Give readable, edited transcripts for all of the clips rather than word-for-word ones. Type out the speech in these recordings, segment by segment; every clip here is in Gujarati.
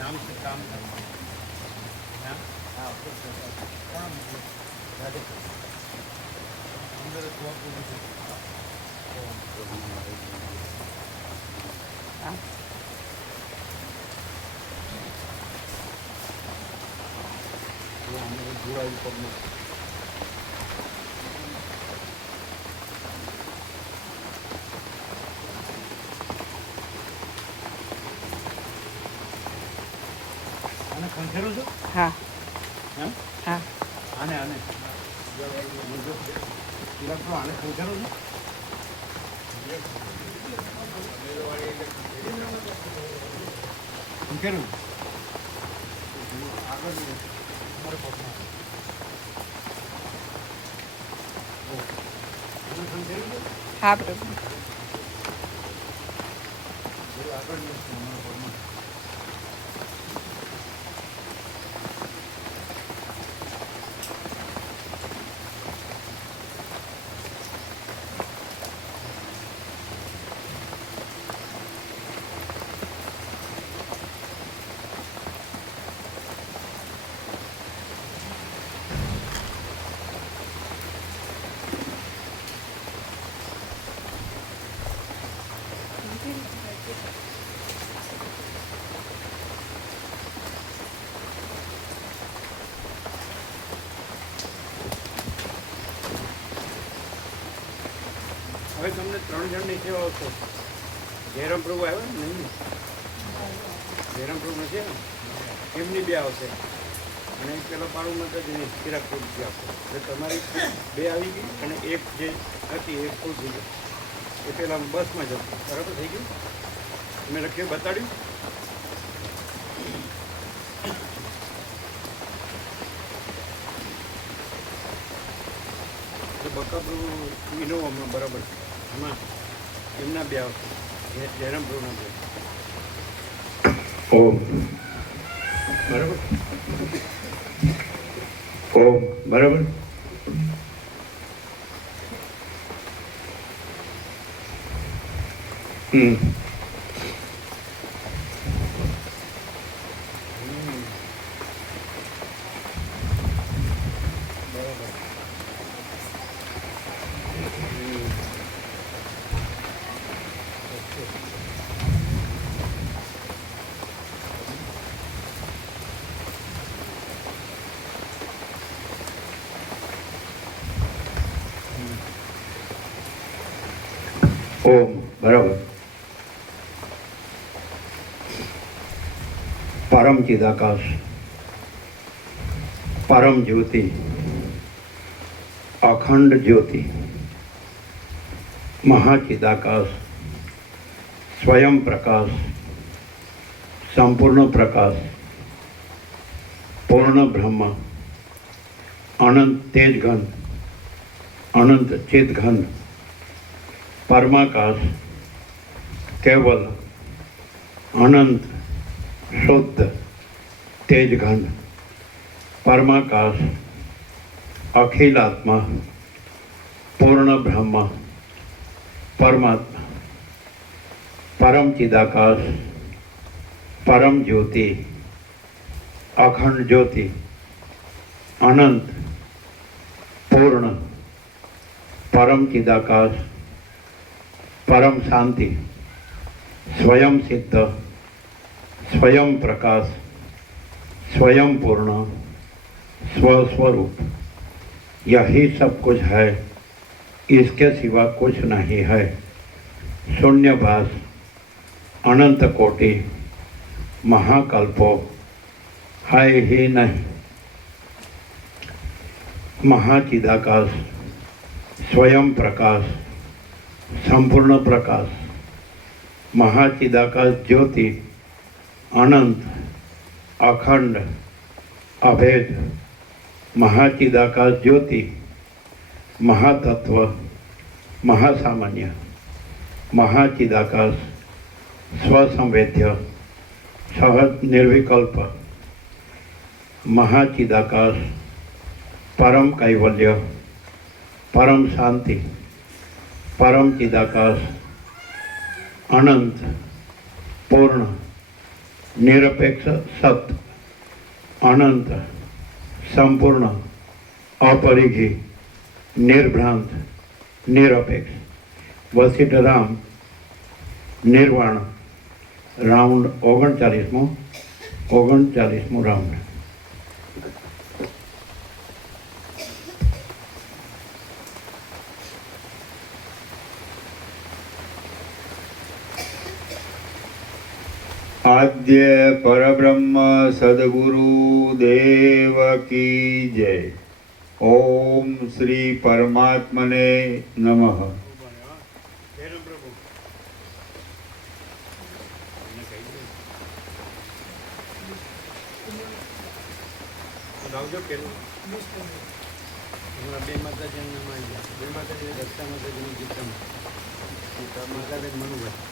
नाम से काम हाँ हाँ आने आने आने हाँ प्रभु। હવે તમને 3 જણની સેવા આવશે. જયરામ પ્રભુ આવ્યા ને? નહીં, જયરામ પ્રભુ છે ને, એમની 2 આવશે અને એક પેલા પાડું માતાજીની ચિરાગ પ્રભુજી આવશે. એટલે તમારી 2 આવી ગઈ અને એક જે હતી એ ફૂલ થઈ ગઈ. એ પેલા બસમાં જશે. બરાબર થઈ ગયું? મેં લખ્યું, બતાડ્યું. બકા પ્રભુ ઇનોવામાં બરાબર એમાં એમના 2 આવશે. જયરામ પ્રભુના 2. ઓમ બરાબર. ઓમ બરાબર. ઓમ બરાબર. પરમ ચિદાકાશ, પરમ જ્યોતિ, અખંડ જ્યોતિ, મહાચિદાકાશ, સ્વયં પ્રકાશ, સંપૂર્ણ પ્રકાશ, પૂર્ણ બ્રહ્મ, અનંત તેજઘન, અનંત ચિદઘન, परमाकाश, केवल अनंत शुद्ध तेजघन, परमाकाश, अखिलात्मा, पूर्ण ब्रह्म, परमात्मा, परम चिदाकाश, परम ज्योति, अखंड ज्योति, अनंत पूर्ण परम चिदाकाश, परम शांति, स्वयं सिद्ध, स्वयं प्रकाश, स्वयं पूर्ण, स्वस्वरूप, यही सब कुछ है, इसके सिवा कुछ नहीं है. शून्यभास, अनंत कोटि, महाकल्पो है ही नहीं. महाचिदाकाश, स्वयं प्रकाश, संपूर्ण प्रकाश, महाचिदाकाश ज्योति, अनंत, अखंड, अभेद, महाचिदाकाश ज्योति, महातत्व, महासामान्य, महाचिदाकाश, स्वसंवेद्य, सहज निर्विकल्प, महाचिदाकाश, परम कैवल्य, પરમ શાંતિ, પરમ ચિદાકાશ, અનંત, પૂર્ણ, નિરપેક્ષ સત, અનંત, સંપૂર્ણ, અપરિઘી, નિર્ભ્રાંત, નિરપેક્ષ, વસિષ્ઠ રામ, નિર્વાણ. રાઉન્ડ 39મો રાઉન્ડ. आद्य परब्रह्म सद्गुरु देव की जय। ओम श्री परमात्मने नमः। જયરામ પ્રભુ એને કહી દે. લાવજો પેલું હમણાં બે માતાજીના નામ આવી ગયા. બે માતાજી દક્ષા માતાજીનું ગીતમ માતાજી મનુભાઈ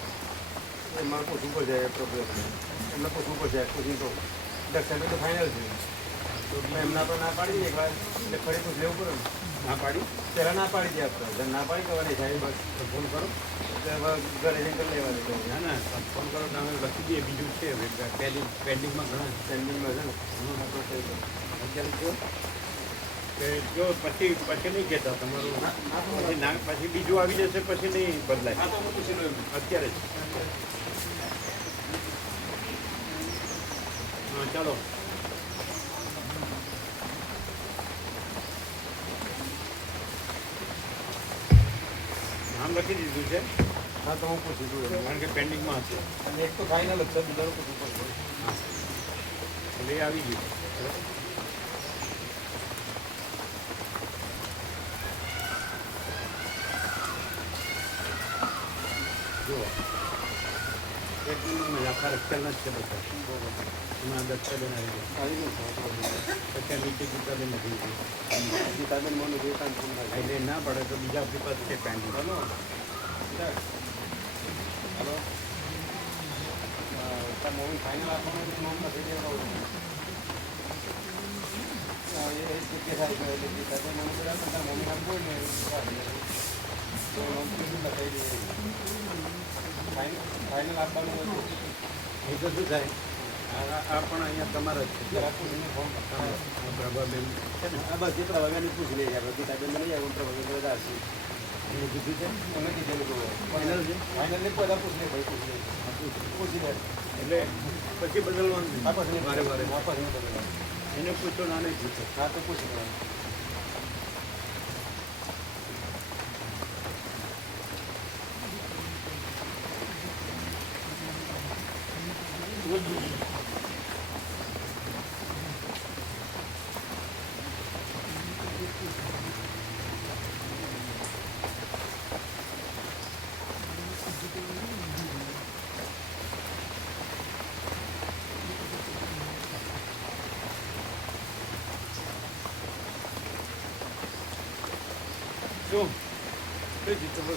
એમાં કોઈ સુપર જાય પ્રોગ્રેસ એમના કોઈ સુપર જાય કોઈ તો દક્ષા તો ફાઇનલ છે તો એમના પર ના પાડી એક વાર એટલે ફરી તો લેવું પડે ને. ના પાડી પહેલાં ના પાડી દે આપણે ના પાડી કરવાની સાહેબ બસ ફોન કરો એટલે ઘરે જઈને કરી લેવા દે. ના ના ફોન કરો તો અમે લખી દઈએ. બીજું છે પેન્ડિંગમાં ઘણા પેન્ડિંગમાં છે ને અત્યારે જો કે જો પછી નહીં કહેતા તમારું ના પછી બીજું આવી જશે પછી નહીં બદલાય અત્યારે જ. હા ચાલો નામ લખી દીધું છે. હા તો હું પૂછી દઉં કારણ કે પેન્ડિંગમાં હશે અને એક તો ફાઇનલ જ છે બીજાનું પૂછવું પડશે. હા એટલે એ આવી ગયું. જો એક મિનિટ આખા રક્ષાના જ છે બધા એમાં દક્ષાબેન આવી ગયા પછી નીચે ગીતાબેન નથી ગીતાબેન મને એટલે ના પડે તો બીજા આપણી પાસે છે pending. Hello hello movie final આપવાનું મૂવી નથી દેવાનું એ જગ્યા થાય એટલે ગીતાબેન મને બધા મમ્મી આપવું ને ફાઇનલ આપવાનું હતું એ તો શું થાય આ પણ અહીંયા તમારા જ છે. પ્રભાબેન છે ને આ બસ એ પ્રભાબેન પૂછી લઈએ આપણે ગીતાબેન લઈ આવ્યું પ્રભાબેન બધા હશે એને કીધું છે તમે કીધેલું ફાઇનલ છે ફાઇનલ ને બધા પૂછી લે ભાઈ પૂછી લે એટલે પછી બદલવાનું છે. વારે વારે વાપસ નહીં બદલવાનું એને પૂછો ના નહીં પૂછો. હા તો પૂછી લેવાનું.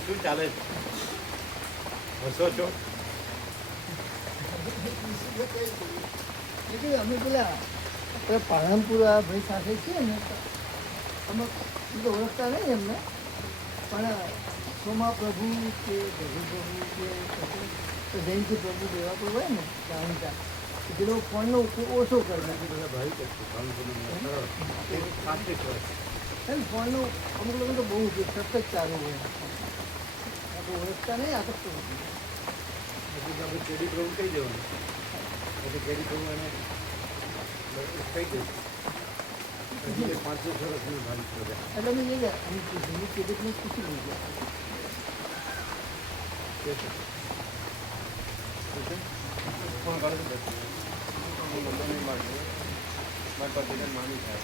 શું ચાલે છે? હસો છો? અમે પેલા પાલનપુરા ભાઈ સાથે છીએ ને અમે તો ઓળખતા નહીં એમને પણ સોમા પ્રભુ કે ભજુ પ્રભુ કે પછી જયંતિ પ્રભુ એવા કોઈ હોય ને જાણીતા જે લોકો ફોનનો ઉપયોગ ઓછો કરતા બધા ભાઈ કરશે ફોનનો અમુક લોકો તો બહુ ઉપયોગ સતત ચાલુ હોય આપણે ઓળખતા નહીં આ તો પછી આપણે કેડી પ્રભુ કહી દેવાનું પછી કેડી પ્રભુ એને કહી દઈશું 500 વર્ષનું ભાઈ બધા એટલે અમે લઈ ગયા અમે પૂછ્યું કેડિટને પૂછી લઈ ગયા ફોન કરો તો નહીં મારી મારી માની થાય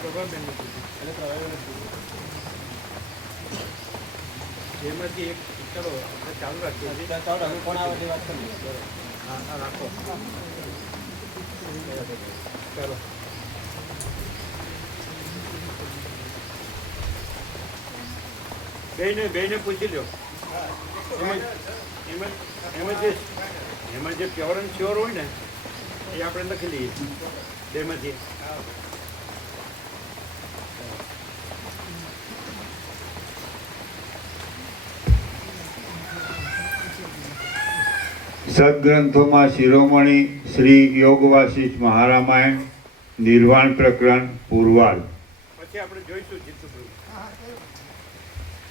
પ્રભાબેન એટલે પ્રભાબેન એમાંથી એક ચલો આપણે ચાલુ રાખીએ ચાલો ફોન આવે વાત કરીએ. હા હા રાખો ચાલો બેને પૂછી લો. એમાં જે પ્યોર એન્ડ શ્યોર હોય ને એ આપણે લખી લઈએ બેમાંથી. સદગ્રંથોમાં શિરોમણી શ્રી યોગ વાસિષ્ઠ મહારામાયણ નિર્વાણ પ્રકરણ પૂર્વાલ. પછી આપણે જોઈશું જીતુ પ્રભુ. હા કયો?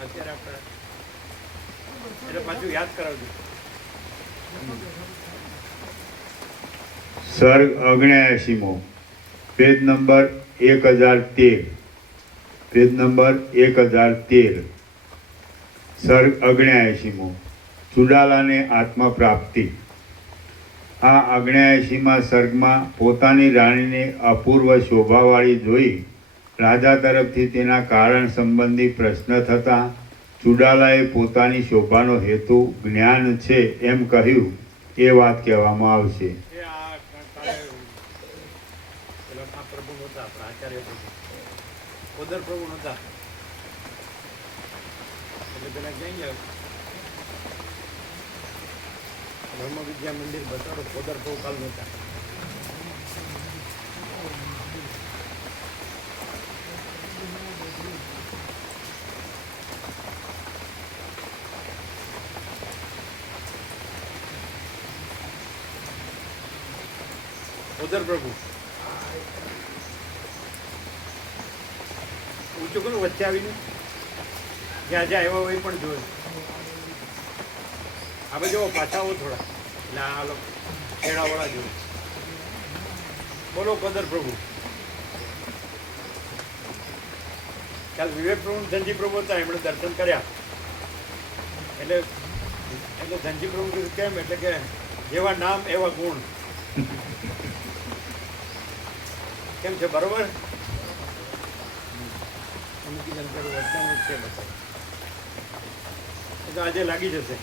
અત્યારે આપણે એટલે પાછું યાદ કરાવજો. સર્ગ 79મો, પેજ નંબર 1013. Page number 1013. સર્ગ 79મો, ચુડાલાને આત્મા પ્રાપ્તિ. આ 79મા સર્ગમાં પોતાની રાણીને અપૂર્વ શોભાવાળી જોઈ રાજા તરફથી તેના કારણ સંબંધી પ્રશ્ન થતાં ચુડાલાએ પોતાની શોભાનો હેતુ જ્ઞાન છે એમ કહ્યું. એ વાત કહેવામાં આવશે. એ આ કાળે પેલા આ પ્રભુ નહોતા, આપણા આચાર્ય પ્રભુ, કોદર પ્રભુ નહોતા. એટલે પેલા ક્યાં ગયા? બ્રહ્મ વિદ્યા મંદિર બતાડો. કોદર પ્રભુ કાલ નહોતા. કોદર પ્રભુ ઊંચું કરું વચ્ચે આવીને જ્યાં જ્યાં આવ્યા હોય એ પણ જોયું. આપણે જો પાછા આવો થોડા, એટલે આ લોકો ખેડાવાળા જોયું. બોલો કોદર પ્રભુ. કાલ વિવેક પ્રભુ ધનજી પ્રભુ હતા, એમણે દર્શન કર્યા. એટલે ધનજી પ્રભુ કીધું કેમ? એટલે કે જેવા નામ એવા ગુણ. કેમ છે? બરોબર. અમુક જાણકારી વચનામાં જ છે બધા. એ તો આજે લાગી જશે.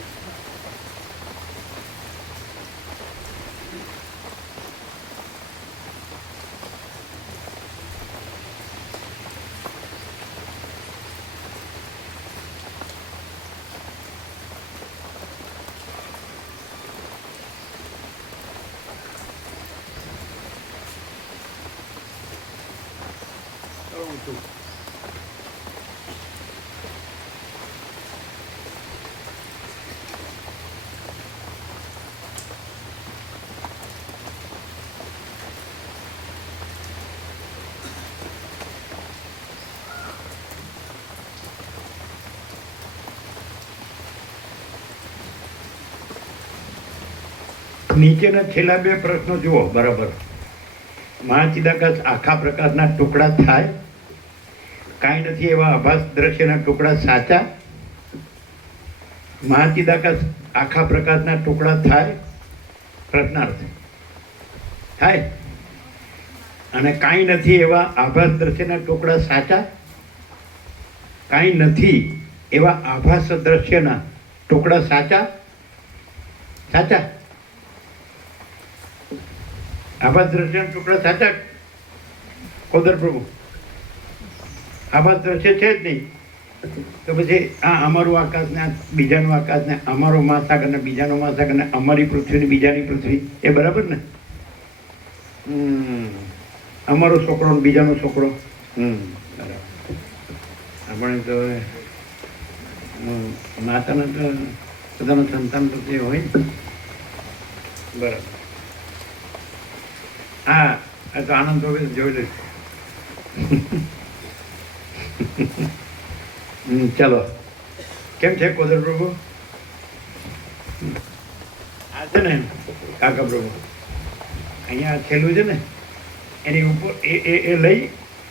ઊંચું નીચેના છેલ્લા બે પ્રશ્નો જુઓ બરાબર. મહાચિદાકાશ આખા પ્રકારના ટુકડા થાય, કાંઈ નથી એવા આભાસ દ્રશ્યના ટુકડા સાચા. મહાચિદાકાશ આખા પ્રકારના ટુકડા થાય, પ્રશ્નાર્થ થાય, અને કાંઈ નથી એવા આભાસ દ્રશ્યના ટુકડા સાચા. કાંઈ નથી એવા આભાસ દ્રશ્યના ટુકડા સાચા. સાચા આભાસ દ્રશ્યના ટુકડા સાચા. કોદર પ્રભુ આભાસ દ્રશ્ય છે જ નહીં, તો પછી આ અમારું આકાશ ને બીજાનું આકાશ ને અમારો મહાસાગર ને બીજાનો મહાસાગર ને અમારી પૃથ્વી ને બીજાની પૃથ્વી, એ બરાબર ને? અમારો છોકરો ને બીજાનો છોકરો. બરાબર. આપણે તો માતાના તો બધાનું સંતાન તો તે હોય. બરાબર. હા, તો આનંદ તો જોઈ લઈશ. ચાલો, કેમ છે કોદર પ્રભુ? આ છે ને કાકા પ્રભુ, અહીંયા છેલ્લું છે ને એની ઉપર એ લઈ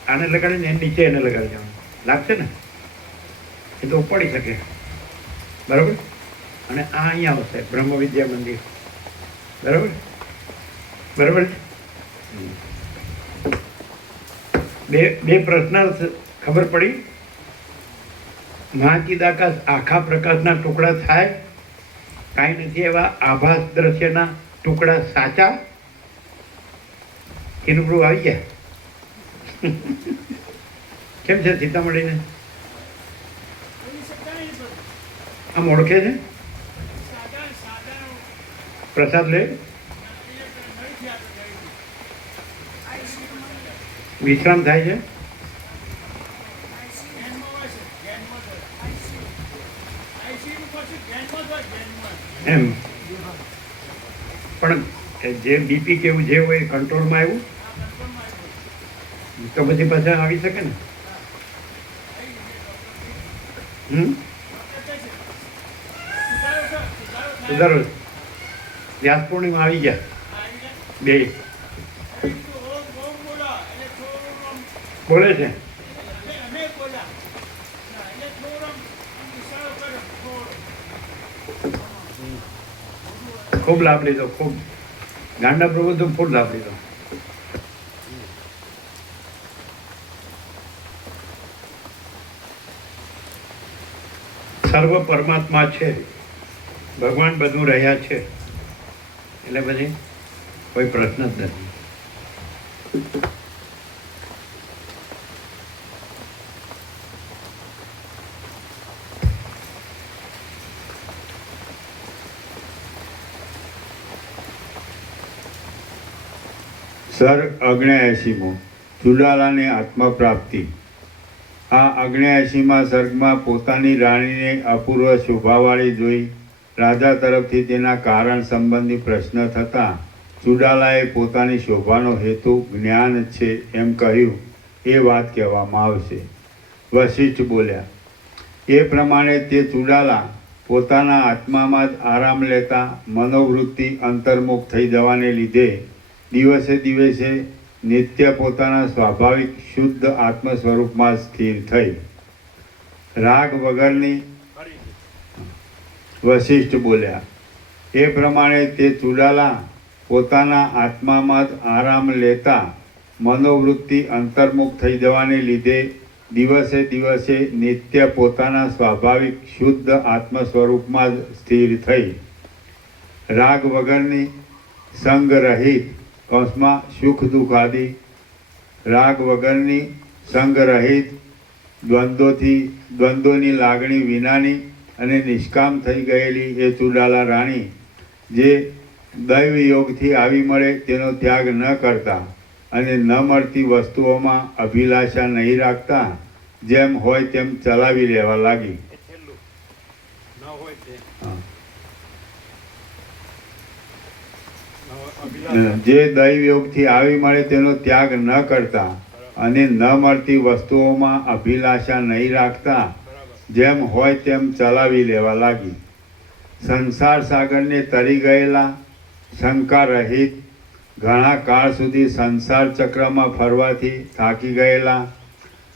આને લગાડીને એની નીચે એને લગાડી જવાનું. લાગશે ને? એ તો ઉપાડી શકે. બરાબર. અને આ અહીંયા આવશે બ્રહ્મ વિદ્યા મંદિર. બરાબર. બરાબર. બે પ્રશ્નાર્થ ખબર પડી. મહાચિદાકાશ આખા પ્રકાશના ટુકડા થાય, કાંઈ નથી એવા આભાસ દ્રશ્યના ટુકડા સાચા. એનું પ્રભુ આવી ગયા. કેમ છે સીતામઢીને? આમ ઓળખે છે? પ્રસાદ લે, વિશ્રામ થાય છે. એમ પણ જે બીપી કેવું જે હોય એ કંટ્રોલમાં આવ્યું તો પછી પાછા આવી શકે ને. સુધારો વ્યાસ પૂર્ણિમા આવી ગયા બે બોલે છે. ખૂબ લાભ લીધો, ખૂબ ગાંડા પ્રભુ તો ખૂબ લાભ લીધો. સર્વ પરમાત્મા છે, ભગવાન બધું રહ્યા છે, એટલે પછી કોઈ પ્રશ્ન જ નથી. સર્ગ 79મો ચુડાલાને આત્મા પ્રાપ્તિ. આ 79માં સર્ગમાં પોતાની રાણીને અપૂર્વ શોભાવાળી જોઈ રાજા તરફથી તેના કારણ સંબંધી પ્રશ્ન થતાં ચુડાલાએ પોતાની શોભાનો હેતુ જ્ઞાન છે એમ કહ્યું. એ વાત કહેવામાં આવશે. વશિષ્ઠ બોલ્યા, એ પ્રમાણે તે ચુડાલા પોતાના આત્મામાં જ આરામ લેતા મનોવૃત્તિ અંતર્મુખ થઈ જવાને લીધે દિવસે દિવસે નિત્ય પોતાના સ્વાભાવિક શુદ્ધ આત્મ સ્વરૂપમાં સ્થિર થઈ. રાગ વગરની. વશિષ્ઠ બોલ્યા, એ પ્રમાણે તે ચુડાલા પોતાના આત્મામાં જ આરામ લેતા મનોવૃત્તિ અંતર્મુખ થઈ જવાને લીધે દિવસે દિવસે નિત્ય પોતાના સ્વાભાવિક શુદ્ધ આત્મ સ્વરૂપમાં જ સ્થિર થઈ. રાગ વગરની, સંગ રહિત કૌંસમાં સુખ દુઃખ આદિ, રાગ વગરની, સંગ રહિત, દ્વંદ્વોની લાગણી વિનાની અને નિષ્કામ થઈ ગયેલી એ ચુડાલા રાણી જે દૈવ યોગથી આવી મળે તેનો ત્યાગ ન કરતા અને ન મળતી વસ્તુઓમાં અભિલાષા નહીં રાખતા જેમ હોય તેમ ચલાવી લેવા લાગી. જે દૈવ યોગથી આવી મળે તેનો ત્યાગ ન કરતા અને ન મળતી વસ્તુઓમાં અભિલાષા નહીં રાખતા જેમ હોય તેમ ચલાવી લેવા લાગી. સંસાર સાગરને તરી ગયેલા, શંકા રહિત, ઘણા કાળ સુધી સંસાર ચક્રમાં ફરવાથી થાકી ગયેલા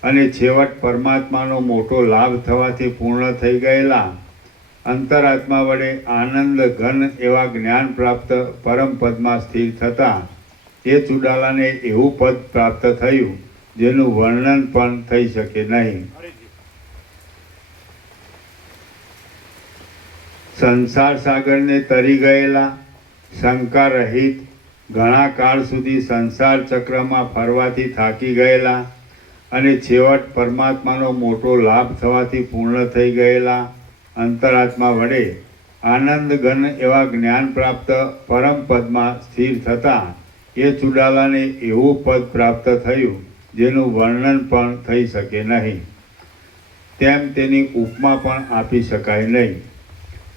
અને છેવટ પરમાત્માનો મોટો લાભ થવાથી પૂર્ણ થઈ ગયેલા, અંતરાત્મા વડે આનંદ ઘન એવા જ્ઞાન પ્રાપ્ત પરમ પદમાં સ્થિર થતાં એ ચુડાલાને એવું પદ પ્રાપ્ત થયું જેનું વર્ણન પણ થઈ શકે નહીં. સંસાર સાગરને તરી ગયેલા, શંકા રહિત, ઘણા કાળ સુધી સંસાર ચક્રમાં ફરવાથી થાકી ગયેલા અને છેવટ પરમાત્માનો મોટો લાભ થવાથી પૂર્ણ થઈ ગયેલા, અંતરાત્મા વડે આનંદ ઘન એવા જ્ઞાન પ્રાપ્ત પરમ પદમાં સ્થિર થતાં એ ચુડાલાને એવું પદ પ્રાપ્ત થયું જેનું વર્ણન પણ થઈ શકે નહીં, તેમ તેની ઉપમા પણ આપી શકાય નહીં.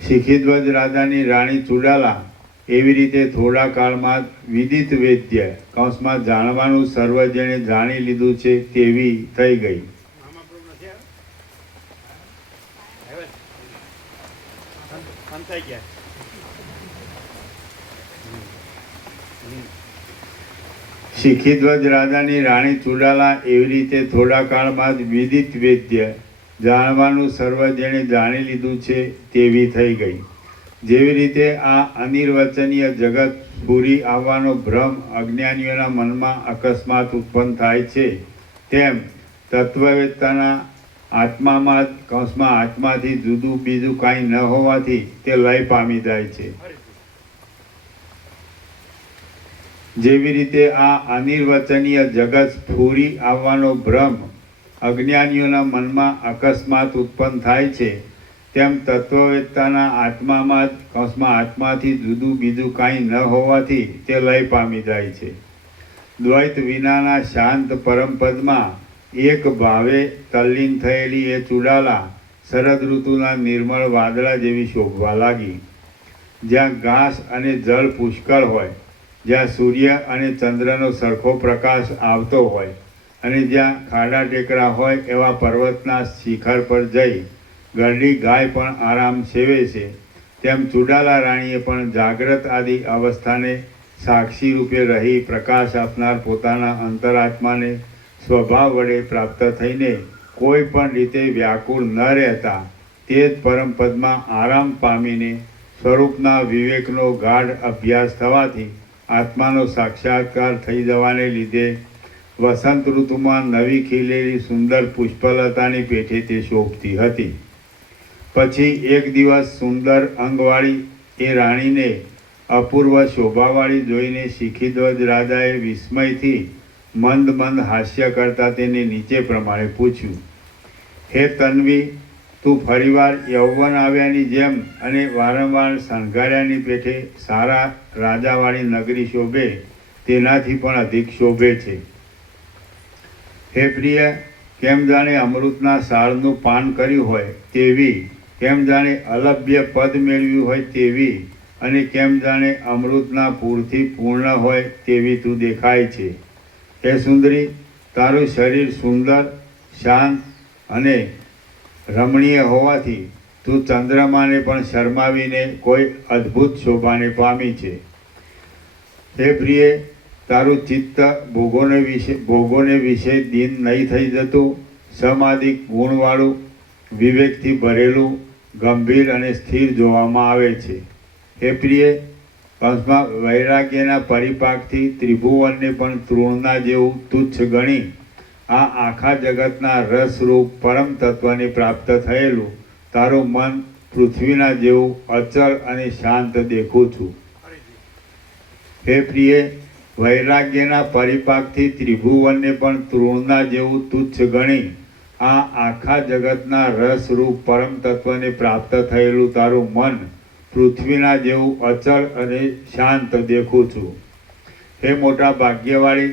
શિખીધ્વજ રાજાની રાણી ચુડાલા એવી રીતે થોડા કાળમાં વિદિત વેદ્ય કૌંસમાં જાણવાનું સર્વ જેણે જાણી લીધું છે તેવી થઈ ગઈ. શિખીધ્વજ રાજાની રાણી ચુડાલા એવી રીતે થોડા કાળમાં જ વિદિત વેદ્ય જાણવાનું સર્વ જેણે જાણી લીધું છે તેવી થઈ ગઈ. જેવી રીતે આ અનિર્વચનીય જગત પૂરી આવવાનો ભ્રમ અજ્ઞાનીઓના મનમાં અકસ્માત ઉત્પન્ન થાય છે તેમ તત્વવેત્તાના આત્મામાં જ કૌંસમાં આત્માથી જુદું બીજું કાંઈ ન હોવાથી તે લય પામી જાય છે. જેવી રીતે આ અનિર્વચનીય જગત સ્ફુરી આવવાનો ભ્રમ અજ્ઞાનીઓના મનમાં અકસ્માત ઉત્પન્ન થાય છે તેમ તત્વવેત્તાના આત્મામાં જ કૌંસમાં આત્માથી જુદું બીજું કાંઈ ન હોવાથી તે લય પામી જાય છે. દ્વૈત વિનાના શાંત પરમપદમાં એક ભાવે તલ્લીન થયેલી એ ચુડાલા શરદ ઋતુના નિર્મળ વાદળા જેવી શોભવા લાગી. જ્યાં ઘાસ અને જળ પુષ્કળ હોય, જ્યાં સૂર્ય અને ચંદ્રનો સરખો પ્રકાશ આવતો હોય અને જ્યાં ખાડા ટેકરા હોય એવા પર્વતના શિખર પર જઈ ઘરડી ગાય પણ આરામ સેવે છે, તેમ ચુડાલા રાણીએ પણ જાગ્રત આદિ અવસ્થાને સાક્ષી રૂપે રહી પ્રકાશ આપનાર પોતાના અંતરાત્માને સ્વભાવ વડે પ્રાપ્ત થઈને કોઈ પણ રીતે વ્યાકુળ ન રહેતા તે જ પરમપદમાં આરામ પામીને સ્વરૂપના વિવેકનો ગાઢ અભ્યાસ થવાથી આત્માનો સાક્ષાત્કાર થઈ જવાને લીધે વસંત ઋતુમાં નવી ખીલેલી સુંદર પુષ્પલતાની પેઠે તે શોભતી હતી. પછી એક દિવસ સુંદર અંગવાળી એ રાણીને અપૂર્વ શોભાવાળી જોઈને શિખીધ્વજ રાજાએ વિસ્મયથી મંદ મંદ હાસ્ય કરતા તેને નીચે પ્રમાણે પૂછ્યું, હે તન્વી, તું ફરીવાર યૌવન આવ્યાની જેમ અને વારંવાર શણગાર્યાની પેઠે સારા રાજાવાળી નગરી શોભે તેનાથી પણ અધિક શોભે છે. હે પ્રિય, કેમ જાણે અમૃતના સાળનું પાન કર્યું હોય તેવી, કેમ જાણે અલભ્ય પદ મેળવ્યું હોય તેવી અને કેમ જાણે અમૃતના પૂરથી પૂર્ણ હોય તેવી તું દેખાય છે. હે સુંદરી, તારું શરીર સુંદર, શાંત અને રમણીય હોવાથી તું ચંદ્રમાને પણ શરમાવીને કોઈ અદ્ભુત શોભાને પામી છે. હે પ્રિય, તારું ચિત્ત ભોગોને વિશે દીન નહીં થઈ જતું, સમાધિક ગુણવાળું, વિવેકથી ભરેલું, ગંભીર અને સ્થિર જોવામાં આવે છે. હે પ્રિય, કંસમાં વૈરાગ્યના પરિપાકથી ત્રિભુવનને પણ તૃણના જેવું તુચ્છ ગણી આ આખા જગતના રસરૂપ પરમ તત્વને પ્રાપ્ત થયેલું તારું મન પૃથ્વીના જેવું અચળ અને શાંત દેખું છું. હે પ્રિય, વૈરાગ્યના પરિપાકથી ત્રિભુવનને પણ તૃણના જેવું તુચ્છ ગણી આ આખા જગતના રસરૂપ પરમ તત્વને પ્રાપ્ત થયેલું તારું મન પૃથ્વીના જેવું અચળ અને શાંત દેખું છું. હે મોટા ભાગ્યવાળી,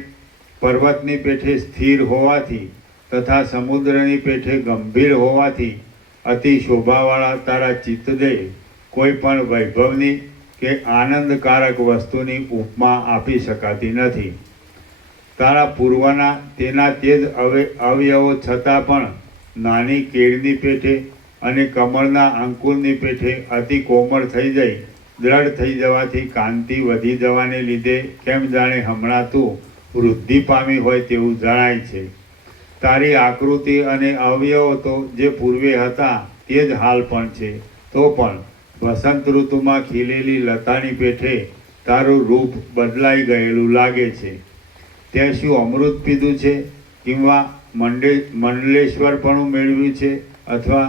પર્વતની પેઠે સ્થિર હોવાથી તથા સમુદ્રની પેઠે ગંભીર હોવાથી અતિ શોભાવાળા તારા ચિત્તને કોઈ પણ વૈભવની કે આનંદકારક વસ્તુની ઉપમા આપી શકાતી નથી. તારા પૂર્વના તેના તે જ અવયવો છતાં પણ નાની કેળની પેઠે અને કમળના અંકુરની પેઠે અતિ કોમળ થઈ જઈ દ્રઢ થઈ જવાથી કાંતિ વધી જવાને લીધે કેમ જાણે હમણાં તું વૃદ્ધિ પામી હોય તેવું જણાય છે. તારી આકૃતિ અને અવયવો તો જે પૂર્વે હતા તે જ હાલ પણ છે, તો પણ વસંત ઋતુમાં ખીલેલી લતાની પેઠે તારું રૂપ બદલાઈ ગયેલું લાગે છે. તે શું અમૃત પીધું છે, કિંવા મંડલેશ્વરપણું મેળવ્યું છે, અથવા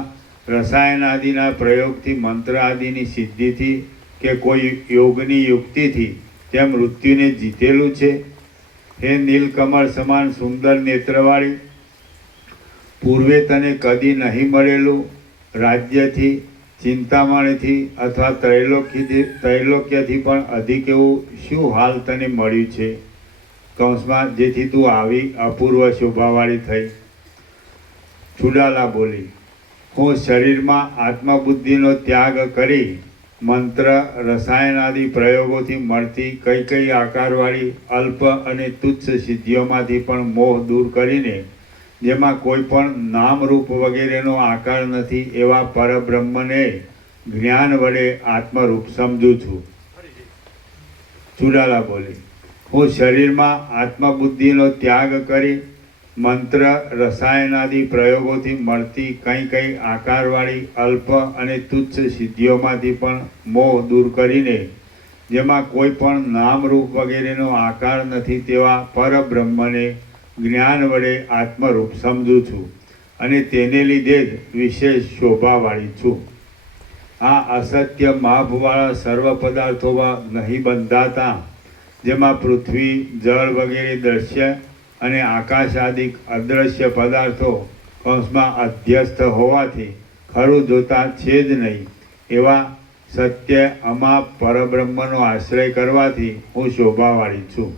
રસાયણ આદિના પ્રયોગથી મંત્ર આદિની સિદ્ધિથી કે કોઈ યોગની યુક્તિથી તે મૃત્યુને જીતેલું છે. હે નીલકમળ સમાન સુંદર નેત્રવાળી, પૂર્વે તને કદી નહીં મળેલું રાજ્યથી, ચિંતામણીથી અથવા ત્રૈલોક્યથી પણ અધિક એવું શું હાલ તને મળ્યું છે કંસમાં જેથી તું આવી અપૂર્વ શોભાવાળી થઈ? ચુડાલા બોલી, હું શરીરમાં આત્મબુદ્ધિનો ત્યાગ કરી મંત્ર રસાયણ આદિ પ્રયોગોથી મળતી કઈ કઈ આકારવાળી અલ્પ અને તુચ્છ સિદ્ધિઓમાંથી પણ મોહ દૂર કરીને જેમાં કોઈ પણ નામરૂપ વગેરેનો આકાર નથી એવા પરબ્રહ્મને જ્ઞાન વડે આત્મરૂપ સમજું છું. ચુડાલા બોલી, હું શરીરમાં આત્મબુદ્ધિનો ત્યાગ કરી મંત્ર રસાયણાદિ પ્રયોગોથી મળતી કઈ કઈ આકારવાળી અલ્પ અને તુચ્છ સિદ્ધિઓમાંથી પણ મોહ દૂર કરીને જેમાં કોઈ પણ નામરૂપ વગેરેનો આકાર નથી તેવા પરબ્રહ્મને જ્ઞાન વડે આત્મરૂપ સમજું છું અને તેને લીધે જ વિશેષ શોભાવાળી છું. આ અસત્ય માભવાળા સર્વ પદાર્થોમાં નહીં બંધાતા, જેમાં પૃથ્વી, જળ વગેરે દ્રશ્ય અને આકાશાદિક અદૃશ્ય પદાર્થો કંસમાં અધ્યસ્થ હોવાથી ખરું જોતા છે જ નહીં એવા સત્ય અમાપ પરબ્રહ્મનો આશ્રય કરવાથી હું શોભાવાળી છું.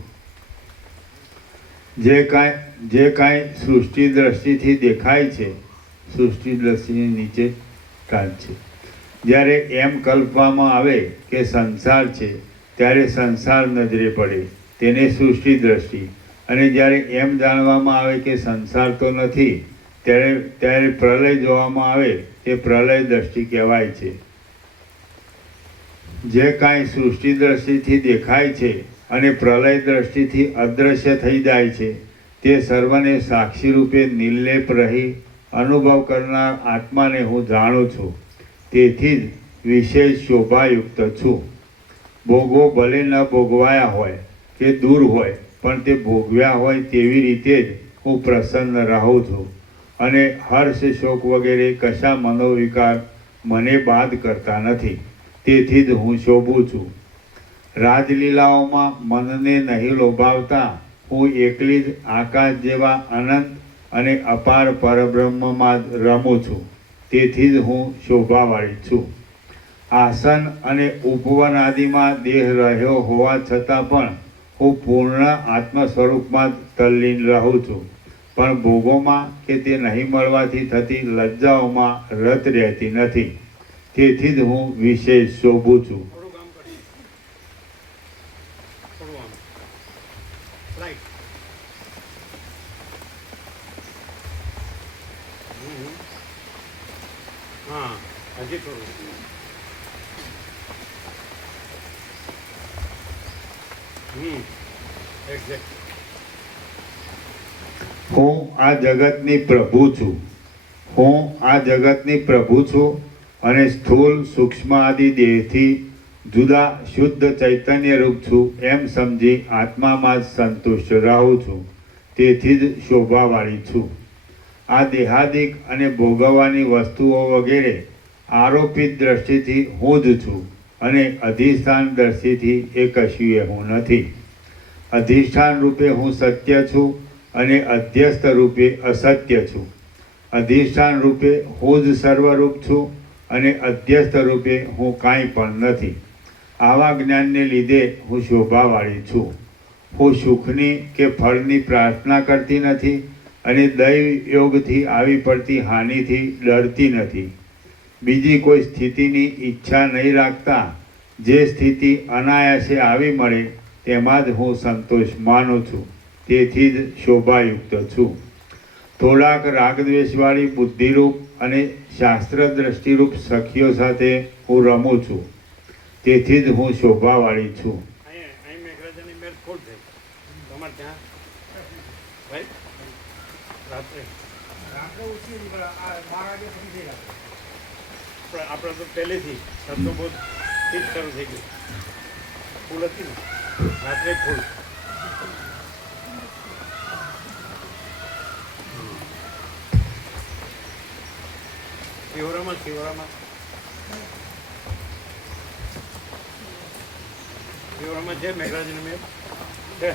જે કાંઈ સૃષ્ટિ દ્રષ્ટિથી દેખાય છે, સૃષ્ટિ દ્રષ્ટિની નીચે કાંઈ છે, જ્યારે એમ કલ્પવામાં આવે કે સંસાર છે ત્યારે સંસાર નજરે પડે, તેને સૃષ્ટિ દ્રષ્ટિ. અને જ્યારે એમ જાણવામાં આવે કે સંસાર તો નથી ત્યારે પ્રલય જોવામાં આવે તે પ્રલય દ્રષ્ટિ કહેવાય છે. જે કાંઈ સૃષ્ટિ દ્રષ્ટિથી દેખાય છે અને પ્રલય દ્રષ્ટિથી અદૃશ્ય થઈ જાય છે તે સર્વને સાક્ષી રૂપે નિર્લેપ રહી અનુભવ કરનાર આત્માને હું જાણું છું. તેથી જ વિશેષ શોભાયુક્ત છું. ભોગવો ભલે ન ભોગવાયા હોય કે દૂર હોય, પણ તે ભોગવ્યા હોય તેવી રીતે જ હું પ્રસન્ન રહું છું. અને હર્ષ શોક વગેરે કશા મનોવિકાર મને બાદ કરતા નથી. તેથી જ હું શોભું છું. રાજલીલાઓમાં મનને નહીં લોભાવતા હું એકલી જ આકાશ જેવા અનંત અને અપાર પરબ્રહ્મમાં જ રમું છું. તેથી જ હું શોભાવાળી છું. આસન અને ઉપવન આદિમાં દેહ રહ્યો હોવા છતાં પણ હું પૂર્ણ આત્મ સ્વરૂપમાં જ તલ્લીન રહું છું. પણ ભોગોમાં કે તે નહીં મળવાથી થતી લજ્જાઓમાં રત રહેતી નથી. તેથી જ હું વિશેષ શોભું છું. થોડું કામ કરીએ, થોડું આમ રાઈટ. હા, હજી થોડું. એક્ઝેક્ટ. હું આ જગતની પ્રભુ છું. હું આ જગતની પ્રભુ છું અને સ્થૂલ સૂક્ષ્મ આદિ દેહથી જુદા શુદ્ધ ચૈતન્ય રૂપ છું એમ સમજી આત્મામાં જ સંતુષ્ટ રહું છું. તેથી જ શોભાવાળી છું. આ દેહાદિક અને ભોગવવાની વસ્તુઓ વગેરે આરોપિત દ્રષ્ટિથી હું જ છું અને અધિષ્ઠાન દ્રષ્ટિથી એ કશુંય હું નથી. અધિષ્ઠાન રૂપે હું સત્ય છું અને અધ્યસ્થ રૂપે અસત્ય છું. અધિષ્ઠાન રૂપે હું જ સર્વરૂપ છું અને અધ્યસ્થ રૂપે હું કાંઈ પણ નથી. આવા જ્ઞાનને લીધે હું શોભાવાળી છું. હું સુખની કે ફળની પ્રાર્થના કરતી નથી અને દૈવ યોગથી આવી પડતી હાનિથી ડરતી નથી. બીજી કોઈ સ્થિતિની ઈચ્છા નહીં રાખતા જે સ્થિતિ અનાયાસે આવી મળે તેમાં જ હું સંતોષ માનું છું. તેથી જ શોભાયુક્ત છું. થોડાક રાગદ્વેષવાળી બુદ્ધિરૂપ અને શાસ્ત્ર દ્રષ્ટિરૂપ સખીઓ સાથે હું રમું છું. તેથી જ હું શોભાવાળી છું. અહીં મેઘરાજાની મેળ ફૂલ થઈ. તમારે ત્યાં ભાઈ રાત્રે ઓછી હતી, પણ આ 12 વાગે ફરી થઈ રાત્રે. આપણે તો પહેલેથી શબ્દો બહુ ઠીક શરૂ થઈ ગયું. ફૂલ હતી ને રાત્રે ફૂલ. શિવરામાં છે મેઘરાજની મેળ છે.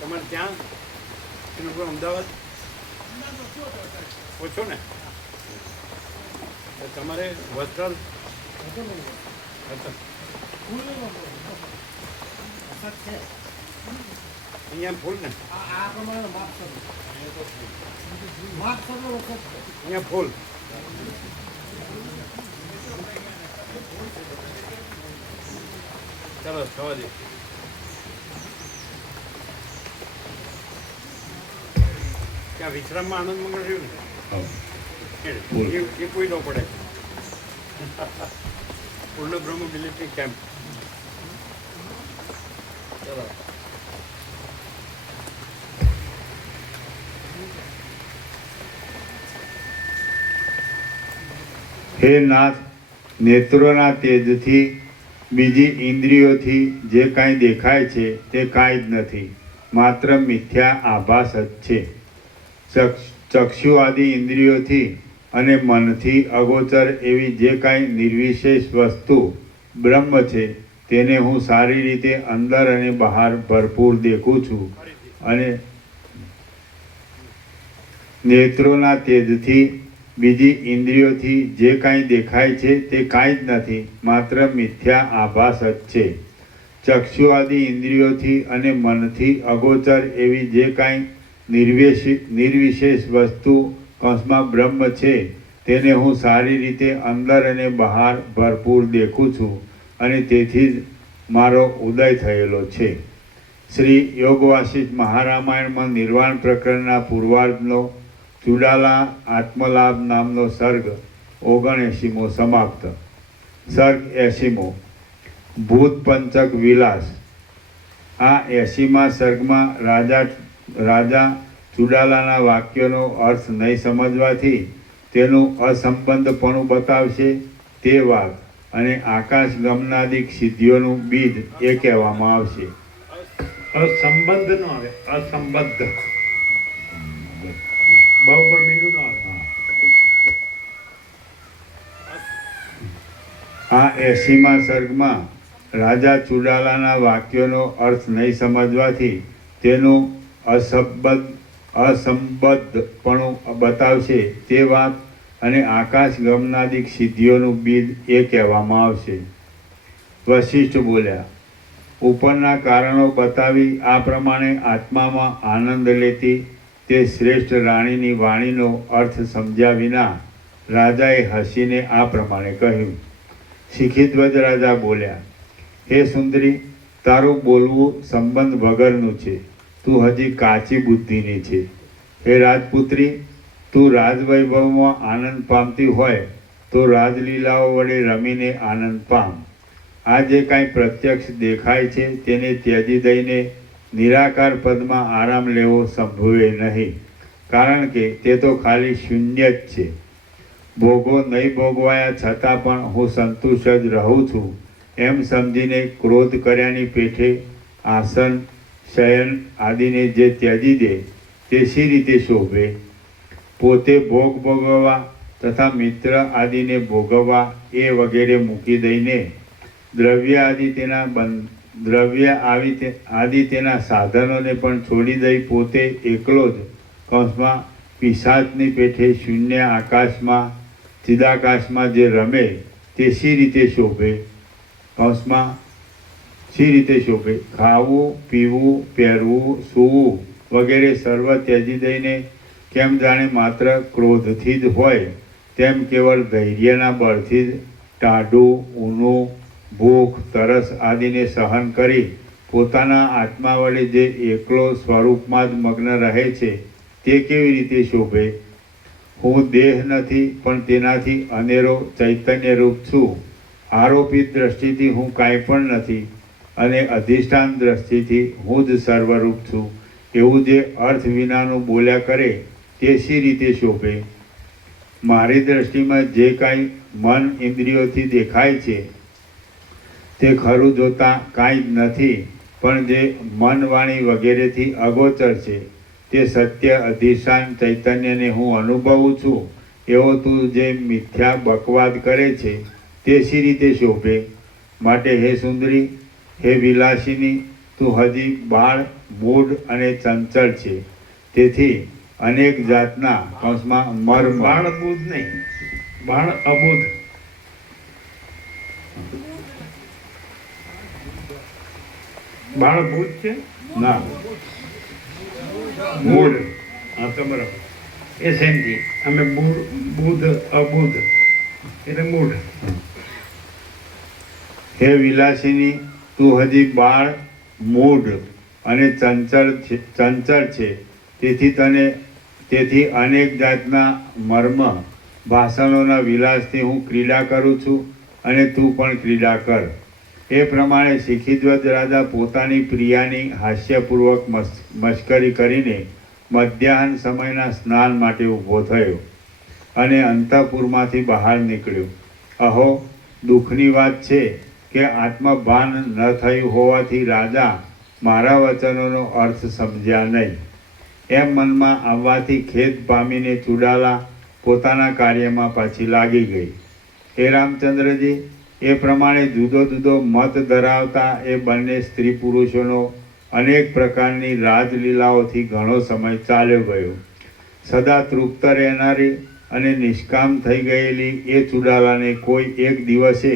તમારે ત્યાં એનું અમદાવાદ ઓછો ને, તો તમારે વસ્ત્રાલ અહીંયા ફૂલ ને, આ પ્રમાણે માપ કરો. માપ કરો વખત છે. અહીંયા ફૂલ. ચાલો થવા દે. ત્યાં વિશ્રામમાં આનંદ મંગળ રહ્યું ને, એ કોઈ ન પડે. પૂર્ણ બ્રહ્મ મિલિટરી કેમ્પ. ચલો હે નાથ, નેત્રોના તેજથી બીજી ઇન્દ્રિયોથી જે કાંઈ દેખાય છે તે કાંઈ જ નથી, માત્ર મિથ્યા આભાસ જ છે. ચક્ષુ આદિ ઇન્દ્રિયોથી અને મનથી અગોચર એવી જે કાંઈ નિર્વિશેષ વસ્તુ બ્રહ્મ છે તેને હું સારી રીતે અંદર અને બહાર ભરપૂર દેખું છું. અને નેત્રોના તેજથી બીજી ઇન્દ્રિયોથી જે કાંઈ દેખાય છે તે કાંઈ જ નથી, માત્ર મિથ્યા આભાસ જ છે. ચક્ષુ આદિ ઇન્દ્રિયોથી અને મનથી અગોચર એવી જે કાંઈ નિર્વિશેષ વસ્તુ કૌંસમાં બ્રહ્મ છે તેને હું સારી રીતે અંદર અને બહાર ભરપૂર દેખું છું અને તેથી જ મારો ઉદય થયેલો છે. શ્રી યોગ વાસિષ્ઠ મહારામાયણમાં નિર્વાણ પ્રકરણના પૂર્વાર્ધનો ચુડાલા આત્મલાભ નામનો સર્ગ 79મો સમાપ્ત. સર્ગ 80મો ભૂત પંચક વિલાસ. આ 80મા સર્ગમાં રાજા ચુડાલાના વાક્યોનો અર્થ નહીં સમજવાથી તેનું અસંબંધપણું બતાવશે તે વાત અને આકાશ ગમનાદિક સિદ્ધિઓનું બીજ એ કહેવામાં આવશે. અસંબંધ નો આવે, અસંબદ્ધ બહુ પર બીજું ન આવે. આ 80મા સર્ગમાં રાજા ચુડાલાના વાક્યોનો અર્થ નહીં સમજવાથી તેનું અસંબદ્ધપણું બતાવશે તે વાત અને આકાશ ગમનાદિક સિદ્ધિઓનું બીજ એ કહેવામાં આવશે. વશિષ્ઠ બોલ્યા, ઉપરના કારણો બતાવી આ પ્રમાણે આત્મામાં આનંદ લેતી તે શ્રેષ્ઠ રાણીની વાણીનો અર્થ સમજ્યા વિના રાજાએ હસીને આ પ્રમાણે કહ્યું. શિખીધ્વજ રાજા બોલ્યા, હે સુંદરી, તારું બોલવું સંબંધ વગરનું છે. તું હજી કાચી બુદ્ધિની છે. હે રાજપુત્રી, તું રાજવૈભવમાં આનંદ પામતી હોય તો રાજલીલાઓ વડે રમીને આનંદ પામ. આ જે કાંઈ પ્રત્યક્ષ દેખાય છે તેને ત્યજી દઈને નિરાકાર પદમાં આરામ લેવો સંભવે નહીં, કારણ કે તે તો ખાલી શૂન્ય જ છે. ભોગો નહીં ભોગવાયા છતાં પણ હું સંતુષ્ટ જ રહું છું એમ સમજીને ક્રોધ કર્યાની પેઠે આસન શયન આદિને જે ત્યજી દે તે શી રીતે શોભે? પોતે ભોગ ભોગવવા તથા મિત્ર આદિને ભોગવવા એ વગેરે મૂકી દઈને દ્રવ્ય આદિ તેના સાધનોને પણ છોડી દઈ પોતે એકલો જ કૌંસમાં પિશાચની પેઠે શૂન્ય આકાશમાં ચિદાકાશમાં જે રમે તે શી રીતે શોભે? કૌંસમાં શી રીતે શોભે? ખાવું, પીવું, પહેરવું, સૂવું વગેરે સર્વ ત્યજી દઈને કેમ જાણે માત્ર ક્રોધથી જ હોય તેમ કેવળ ધૈર્યના બળથી જ ટાઢું, ઊનું, ભૂખ, તરસ આદિને સહન કરી પોતાના આત્મા વડે જે એકલો સ્વરૂપમાં જ મગ્ન રહે છે તે કેવી રીતે શોભે? હું દેહ નથી પણ તેનાથી અનેરો ચૈતન્ય રૂપ છું. આરોપિત દ્રષ્ટિથી હું કાંઈ પણ નથી અને અધિષ્ઠાન દ્રષ્ટિથી હું જ સર્વરૂપ છું એવું જે અર્થ વિનાનું બોલ્યા કરે તે શી રીતે શોભે? મારી દ્રષ્ટિમાં જે કાંઈ મન ઇન્દ્રિયોથી દેખાય છે તે ખરું જોતાં કાંઈ જ નથી, પણ જે મન વાણી વગેરેથી અગોચર છે તે સત્ય અધિષ્ઠાન ચૈતન્યને હું અનુભવું છું એવો તું જે મિથ્યા બકવાદ કરે છે તે શી રીતે શોભે? માટે હે સુંદરી, હે વિલાસિની, તું હજી બાળ, મૂઢ અને ચંચળ છે. તેથી અનેક જાતના કૌંસમાં મર્મ. બાળ બુદ્ધ નહીં, બાળ અબુદ્ધ. બાળ બુદ્ધ છે ના, મૂળ. હા તો બરાબર. એ સેમથી અમે બુદ્ધ અબુદ્ધ એટલે મૂળ. હે વિલાસિની, તું હજી બાળ, મૂઢ અને ચંચળ છે. તેથી અનેક જાતના મર્મ ભાષણોના વિલાસથી હું ક્રીડા કરું છું અને તું પણ ક્રીડા કર. એ પ્રમાણે શિખીધ્વજ રાજા પોતાની પ્રિયાની હાસ્યપૂર્વક મશ્કરી કરીને મધ્યાહન સમયના સ્નાન માટે ઊભો થયો અને અંતઃપુરમાંથી બહાર નીકળ્યો. અહો, દુઃખની વાત છે કે આત્મભાન ન થયું હોવાથી રાજા મારા વચનોનો અર્થ સમજ્યા નહીં. એમ મનમાં આવવાથી ખેદ પામીને ચુડાલા પોતાના કાર્યમાં પાછી લાગી ગઈ. હે રામચંદ્રજી, એ પ્રમાણે જુદો જુદો મત ધરાવતા એ બંને સ્ત્રી પુરુષોનો અનેક પ્રકારની રાજલીલાઓથી ઘણો સમય ચાલ્યો ગયો. સદા તૃપ્ત રહેનારી અને નિષ્કામ થઈ ગયેલી એ ચુડાલાને કોઈ એક દિવસે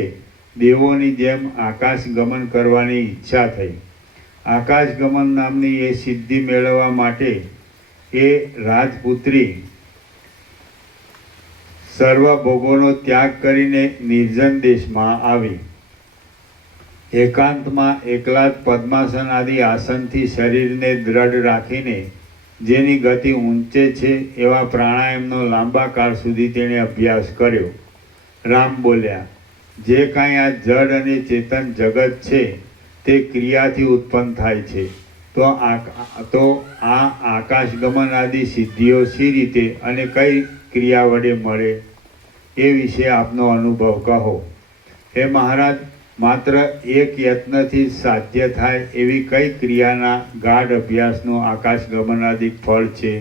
દેવોની જેમ આકાશ ગમન કરવાની ઈચ્છા થઈ. આકાશ ગમન નામની એ સિદ્ધિ મેળવવા માટે એ રાજપુત્રી સર્વ ભોગોનો ત્યાગ કરીને નિર્જન દેશમાં આવી. એકાંતમાં એકલા જ પદ્માસન આદિ આસનથી શરીરને દ્રઢ રાખીને જેની ગતિ ઊંચે છે એવા પ્રાણાયામનો લાંબા કાળ સુધી તેણે અભ્યાસ કર્યો. રામ બોલ્યા, જે કાંઈ આ જડ અને ચેતન જગત છે તે ક્રિયાથી ઉત્પન્ન થાય છે, તો આ આકાશગમન આદિ સિદ્ધિઓ શી રીતે અને કઈ ક્રિયા વડે મળે એ વિશે આપનો અનુભવ કહો. હે મહારાજ, માત્ર એક યત્નથી સાધ્ય થાય એવી કઈ ક્રિયાના ગાઢ અભ્યાસનું આકાશગમનાદિક ફળ છે?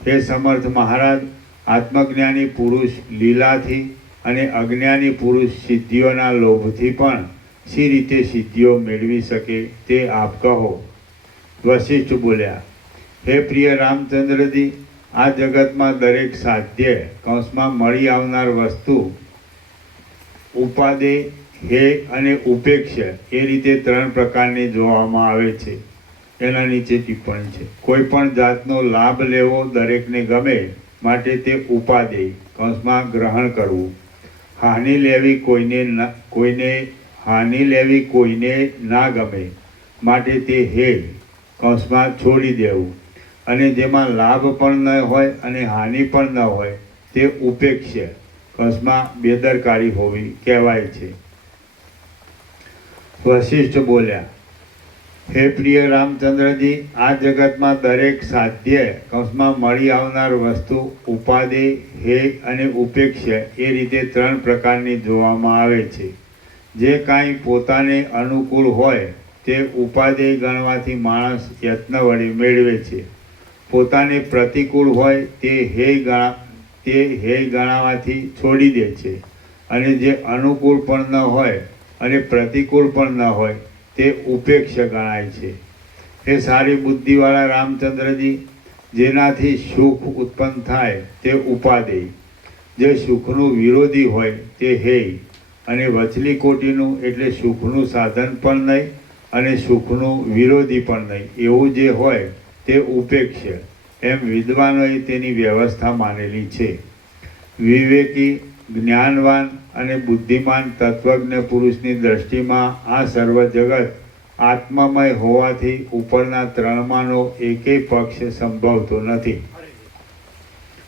હે સમર્થ મહારાજ, આત્મજ્ઞાની પુરુષ લીલાથી અને અજ્ઞાની પુરુષ સિદ્ધિઓના લોભથી પણ શી રીતે સિદ્ધિઓ મેળવી શકે તે આપ કહો. વશિષ્ઠ બોલ્યા, હે પ્રિય રામચંદ્રજી, આ જગતમાં દરેક સાધ્ય કૌંસમાં મળી આવનાર વસ્તુ ઉપાદેય, હે અને ઉપેક્ષ એ રીતે 3 પ્રકારની જોવામાં આવે છે. એના નીચે ટિપ્પણી છે. કોઈ પણ જાતનો લાભ લેવો દરેકને ગમે માટે તે ઉપાદેય કૌંસમાં ગ્રહણ કરવું. હાનિ લેવી કોઈને ના ગમે માટે તે હેલ કૌંસમાં છોડી દેવું. અને જેમાં લાભ પણ ન હોય અને હાનિ પણ ન હોય તે ઉપેક્ષ કૌંસમાં બેદરકારી હોવી કહેવાય છે. વશિષ્ઠ બોલ્યા, હે પ્રિય રામચંદ્રજી, આ જગતમાં દરેક સાધ્ય કૌંસમાં મળી આવનાર વસ્તુ ઉપાદેય, હે અને ઉપેક્ષ એ રીતે 3 પ્રકારની જોવામાં આવે છે. જે કાંઈ પોતાને અનુકૂળ હોય તે ઉપાદેય ગણવાથી માણસ યત્ન વડે મેળવે છે. પોતાને પ્રતિકૂળ હોય તે હેય ગણાવાથી છોડી દે છે. અને જે અનુકૂળ પણ ન હોય અને પ્રતિકૂળ પણ ન હોય તે ઉપેક્ષ ગણાય છે. એ સારી બુદ્ધિવાળા રામચંદ્રજી, જેનાથી સુખ ઉત્પન્ન થાય તે ઉપાદેય, જે સુખનું વિરોધી હોય તે હેય, અને વચલી કોટીનું એટલે સુખનું સાધન પણ નહીં અને સુખનું વિરોધી પણ નહીં એવું જે હોય તે ઉપેક્ષ, એમ વિદ્વાનોએ તેની વ્યવસ્થા માનેલી છે. વિવેકી, જ્ઞાનવાન અને બુદ્ધિમાન તત્વજ્ઞ પુરુષની દ્રષ્ટિમાં આ સર્વ જગત આત્મમય હોવાથી ઉપરના 3માંનો એકેય પક્ષ સંભવતો નથી.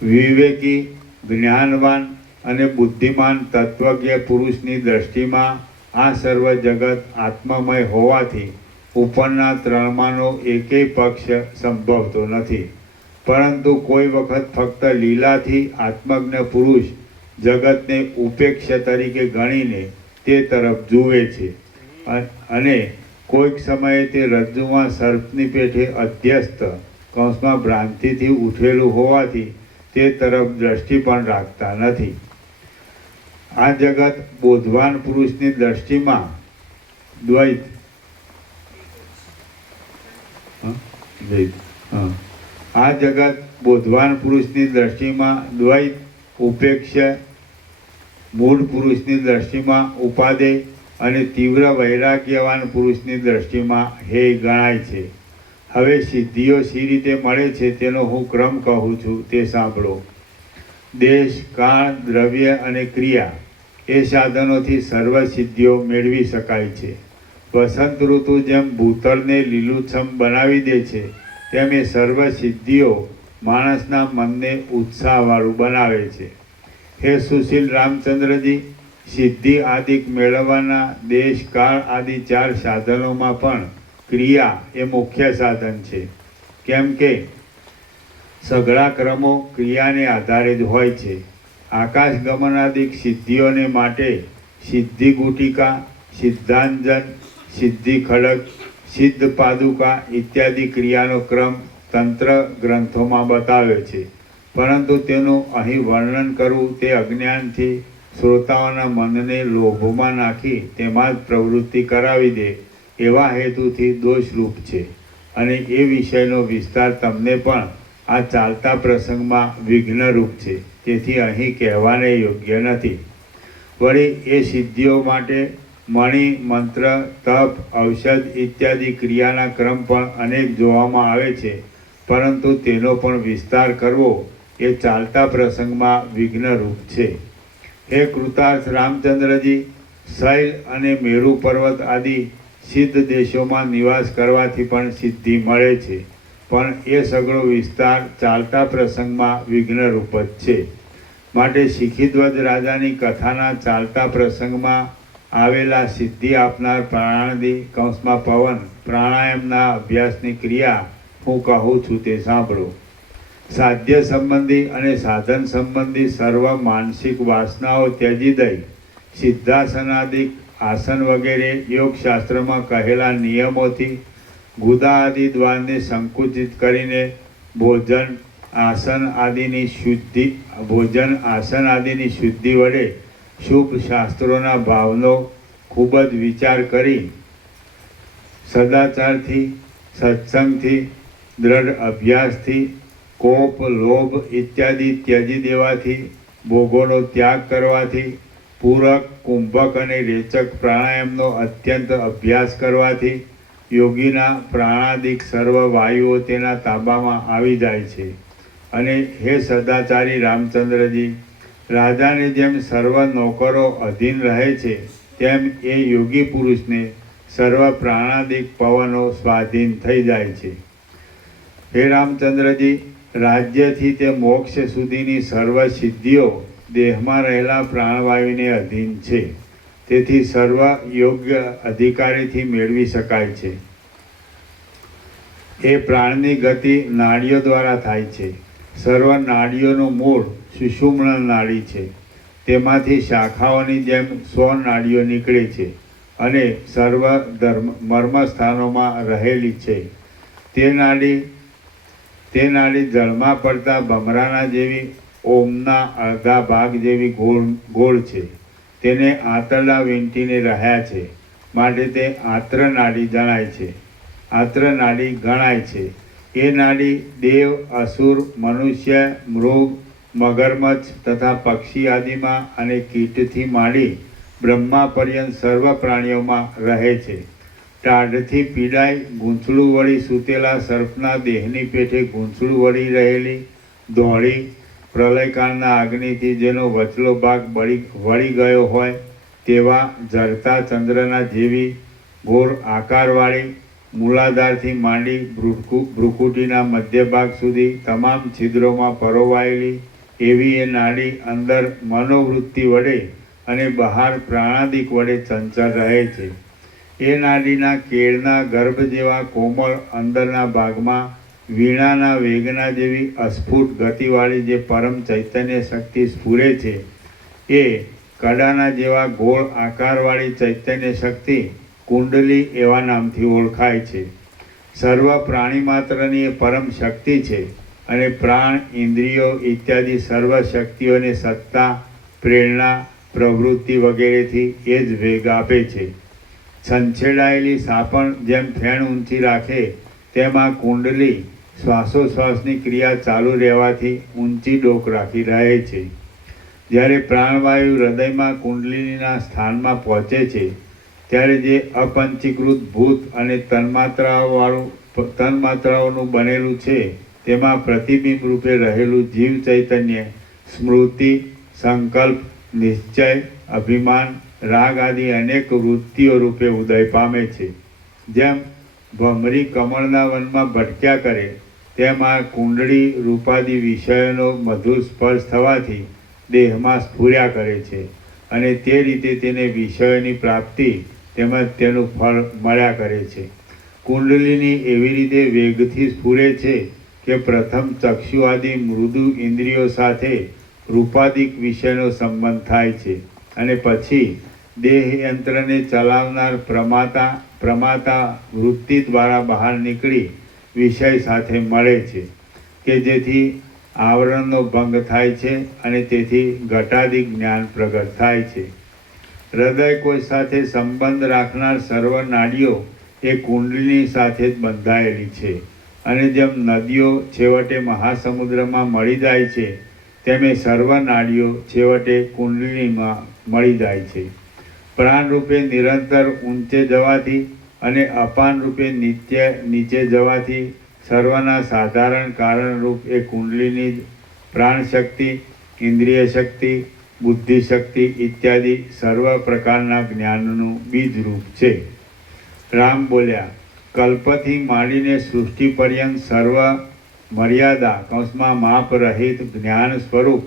વિવેકી, જ્ઞાનવાન અને બુદ્ધિમાન તત્વજ્ઞ પુરુષની દ્રષ્ટિમાં આ સર્વ જગત આત્મમય હોવાથી ઉપરના 3માંનો એકેય પક્ષ સંભવતો નથી. પરંતુ કોઈ વખત ફક્ત લીલાથી આત્મજ્ઞ પુરુષ જગતને ઉપેક્ષ તરીકે ગણીને તે તરફ જુએ છે, અને કોઈક સમયે તે રજ્જુમાં સર્પની પેઠે અધ્યસ્ત કૌંસમાં ભ્રાંતિથી ઉઠેલું હોવાથી તે તરફ દ્રષ્ટિ પણ રાખતા નથી. આ જગત બોધવાન પુરુષની દ્રષ્ટિમાં દ્વૈત, ઉપેક્ષ, મૂળ પુરુષની દ્રષ્ટિમાં ઉપાદેય અને તીવ્ર વૈરાગ્યવાન પુરુષની દ્રષ્ટિમાં હેય ગણાય છે. હવે સિદ્ધિઓ શી રીતે મળે છે તેનો હું ક્રમ કહું છું તે સાંભળો. દેશ, કાળ, દ્રવ્ય અને ક્રિયા એ સાધનોથી સર્વ સિદ્ધિઓ મેળવી શકાય છે. વસંત ઋતુ જેમ ભૂતળને લીલુંછમ બનાવી દે છે તેમ એ સર્વ સિદ્ધિઓ માણસના મનને ઉત્સાહવાળું બનાવે છે. હે સુશીલ રામચંદ્રજી, સિદ્ધિ આદિક મેળવવાના દેશ, કાળ આદિ 4 સાધનોમાં પણ ક્રિયા એ મુખ્ય સાધન છે. કેમ કે સઘળા ક્રમો ક્રિયાને આધારે જ હોય છે. આકાશ ગમનાદિક સિદ્ધિઓને માટે સિદ્ધિ ગુટિકા, સિદ્ધાંજન, સિદ્ધિ ખડક, સિદ્ધ પાદુકા ઇત્યાદિ ક્રિયાનો ક્રમ તંત્ર ગ્રંથોમાં બતાવ્યો છે. પરંતુ તેનું અહીં વર્ણન કરવું તે અજ્ઞાનથી શ્રોતાઓના મનને લોભમાં નાખી તેમાં જ પ્રવૃત્તિ કરાવી દે એવા હેતુથી દોષરૂપ છે. અને એ વિષયનો વિસ્તાર તમને પણ આ ચાલતા પ્રસંગમાં વિઘ્નરૂપ છે. તેથી અહીં કહેવાને યોગ્ય નથી. વળી એ સિદ્ધિઓ માટે મણિ, મંત્ર, તપ, ઔષધ ઇત્યાદિ ક્રિયાના ક્રમ પણ અનેક જોવામાં આવે છે. પરંતુ તેનો પણ વિસ્તાર કરવો એ ચાલતા પ્રસંગમાં વિઘ્નરૂપ છે. હે કૃતાર્થ રામચંદ્રજી, શૈલ અને મેરુ પર્વત આદિ સિદ્ધ દેશોમાં નિવાસ કરવાથી પણ સિદ્ધિ મળે છે, પણ એ સઘળો વિસ્તાર ચાલતા પ્રસંગમાં વિઘ્નરૂપ જ છે. માટે શિખીધ્વજ રાજાની કથાના ચાલતા પ્રસંગમાં આવેલા સિદ્ધિ આપનાર પ્રાણાદિ કૌંસમાં પવન પ્રાણાયામના અભ્યાસની ક્રિયા હું કહું છું તે સાંભળો. સાધ્ય સંબંધી અને સાધન સંબંધી સર્વ માનસિક વાસનાઓ ત્યજી દઈ સિદ્ધાસનાદિક આસન વગેરે યોગશાસ્ત્રમાં કહેલા નિયમોથી ગુદા આદિ દ્વારને સંકુચિત કરીને ભોજન આસન આદિની શુદ્ધિ વડે શુભ શાસ્ત્રોના ભાવનો ખૂબ જ વિચાર કરી સદાચારથી, સત્સંગથી, દ્રઢ અભ્યાસથી, કોપ લોભ ઇત્યાદિ ત્યજી દેવાથી, ભોગોનો ત્યાગ કરવાથી, પૂરક કુંભક અને રેચક પ્રાણાયામનો અત્યંત અભ્યાસ કરવાથી યોગીના પ્રાણાદિક સર્વ વાયુઓ તેના તાબામાં આવી જાય છે. અને હે સદાચારી રામચંદ્રજી, રાજાને જેમ સર્વ નોકરો અધીન રહે છે તેમ એ યોગી પુરુષને સર્વ પ્રાણાદિક પવનો સ્વાધીન થઈ જાય છે. હે રામચંદ્રજી, રાજ્યથી તે મોક્ષ સુધીની સર્વ સિદ્ધિઓ દેહમાં રહેલા પ્રાણવાયુને અધીન છે. તેથી સર્વ યોગ્ય અધિકારીથી મેળવી શકાય છે. એ પ્રાણની ગતિ નાડીઓ દ્વારા થાય છે. સર્વ નાડીઓનું મૂળ સુષુમ્ન નાડી છે. તેમાંથી શાખાઓની જેમ 100 નાડીઓ નીકળે છે અને સર્વ મર્મસ્થાનોમાં રહેલી છે. તે નાડી જળમાં પડતા ભમરાના જેવી ઓમના અડધા ભાગ જેવી ગોળ છે. તેને આંતરડા વીંટીને રહ્યા છે, માટે તે આંત્ર નાડી ગણાય છે. એ નાડી દેવ, અસુર, મનુષ્ય, મૃગ, મગરમચ્છ તથા પક્ષી આદિમાં અને કીટથી માંડી બ્રહ્મા પર્યંત સર્વ પ્રાણીઓમાં રહે છે. ટાઢથી પીડાઈ ગૂંચળું વળી સૂતેલા સર્પના દેહની પેઠે ગૂંચળું વળી રહેલી ધોળી પ્રલયકાળના અગ્નિથી જેનો વચલો ભાગ વળી ગયો હોય તેવા ઝરતા ચંદ્રના જેવી ઘોર આકારવાળી મૂલાધારથી માંડી ભ્રુકુટીના મધ્ય ભાગ સુધી તમામ છિદ્રોમાં પરોવાયેલી એવી એ નાડી અંદર મનોવૃત્તિ વડે અને બહાર પ્રાણાદિક વડે ચંચળ રહે છે. એ નાડીના કેળના ગર્ભ જેવા કોમળ અંદરના ભાગમાં વીણાના વેગના જેવી અસ્ફુટ ગતિવાળી જે પરમ ચૈતન્ય શક્તિ સ્ફુરે છે એ કડાના જેવા ગોળ આકારવાળી ચૈતન્ય શક્તિ કુંડલી એવા નામથી ઓળખાય છે. સર્વ પ્રાણી માત્રની એ પરમ શક્તિ છે અને પ્રાણ, ઇન્દ્રિયો ઇત્યાદિ સર્વ શક્તિઓને સત્તા, પ્રેરણા, પ્રવૃત્તિ વગેરેથી એ જ વેગ આપે છે. છંછેડાયેલી સાપણ જેમ ફેણ ઊંચી રાખે તેમ આ કુંડલી શ્વાસોશ્વાસની ક્રિયા ચાલુ રહેવાથી ઊંચી ડોક રાખી રહે છે. જ્યારે પ્રાણવાયુ હૃદયમાં કુંડલીના સ્થાનમાં પહોંચે છે ત્યારે જે અપંચીકૃત ભૂત અને તન્માત્રાઓનું બનેલું છે તેમાં પ્રતિબિંબ રૂપે રહેલું જીવ ચૈતન્ય સ્મૃતિ, સંકલ્પ, નિશ્ચય, અભિમાન, રાગ આદિ અનેક વૃત્તિઓ રૂપે ઉદય પામે છે. જેમ ભમરી કમળના વનમાં ભટક્યા કરે તેમ આ કુંડળી રૂપાદી વિષયોનો મધુર સ્પર્શ થવાથી દેહમાં સ્ફુર્યા કરે છે અને તે રીતે તેને વિષયોની પ્રાપ્તિ તેમજ તેનું ફળ મળ્યા કરે છે. કુંડલીની એવી રીતે વેગથી સ્ફુરે છે કે પ્રથમ ચક્ષુ આદિ મૃદુ ઇન્દ્રિયો સાથે રૂપાદિક વિષયનો સંબંધ થાય છે અને પછી દેહ યંત્રને ચલાવનાર પ્રમાતા વૃત્તિ દ્વારા બહાર નીકળી વિષય સાથે મળે છે કે જેથી આવરણનો ભંગ થાય છે અને તેથી ઘટાદિક જ્ઞાન પ્રગટ થાય છે. હૃદય કોઈ સાથે સંબંધ રાખનાર સર્વ નાડીઓ એ કુંડલીની સાથે જ બંધાયેલી છે અને જેમ નદીઓ છેવટે મહાસમુદ્રમાં મળી જાય છે તેમ એ સર્વ નાડીઓ છેવટે કુંડલીમાં મળી જાય છે. પ્રાણ રૂપે નિરંતર ઊંચે જવાથી અને અપાન રૂપે નીચે જવાથી સર્વના સાધારણ કારણરૂપ એ કુંડલીની જ પ્રાણ શક્તિ, ઇન્દ્રિય શક્તિ, બુદ્ધિ શક્તિ ઇત્યાદિ સર્વ પ્રકારના જ્ઞાનનું બીજરૂપ છે. રામ બોલ્યા, કલ્પથી માંડીને સૃષ્ટિ પર્યંત સર્વ મર્યાદા કૌંસમાં માપ રહિત જ્ઞાન સ્વરૂપ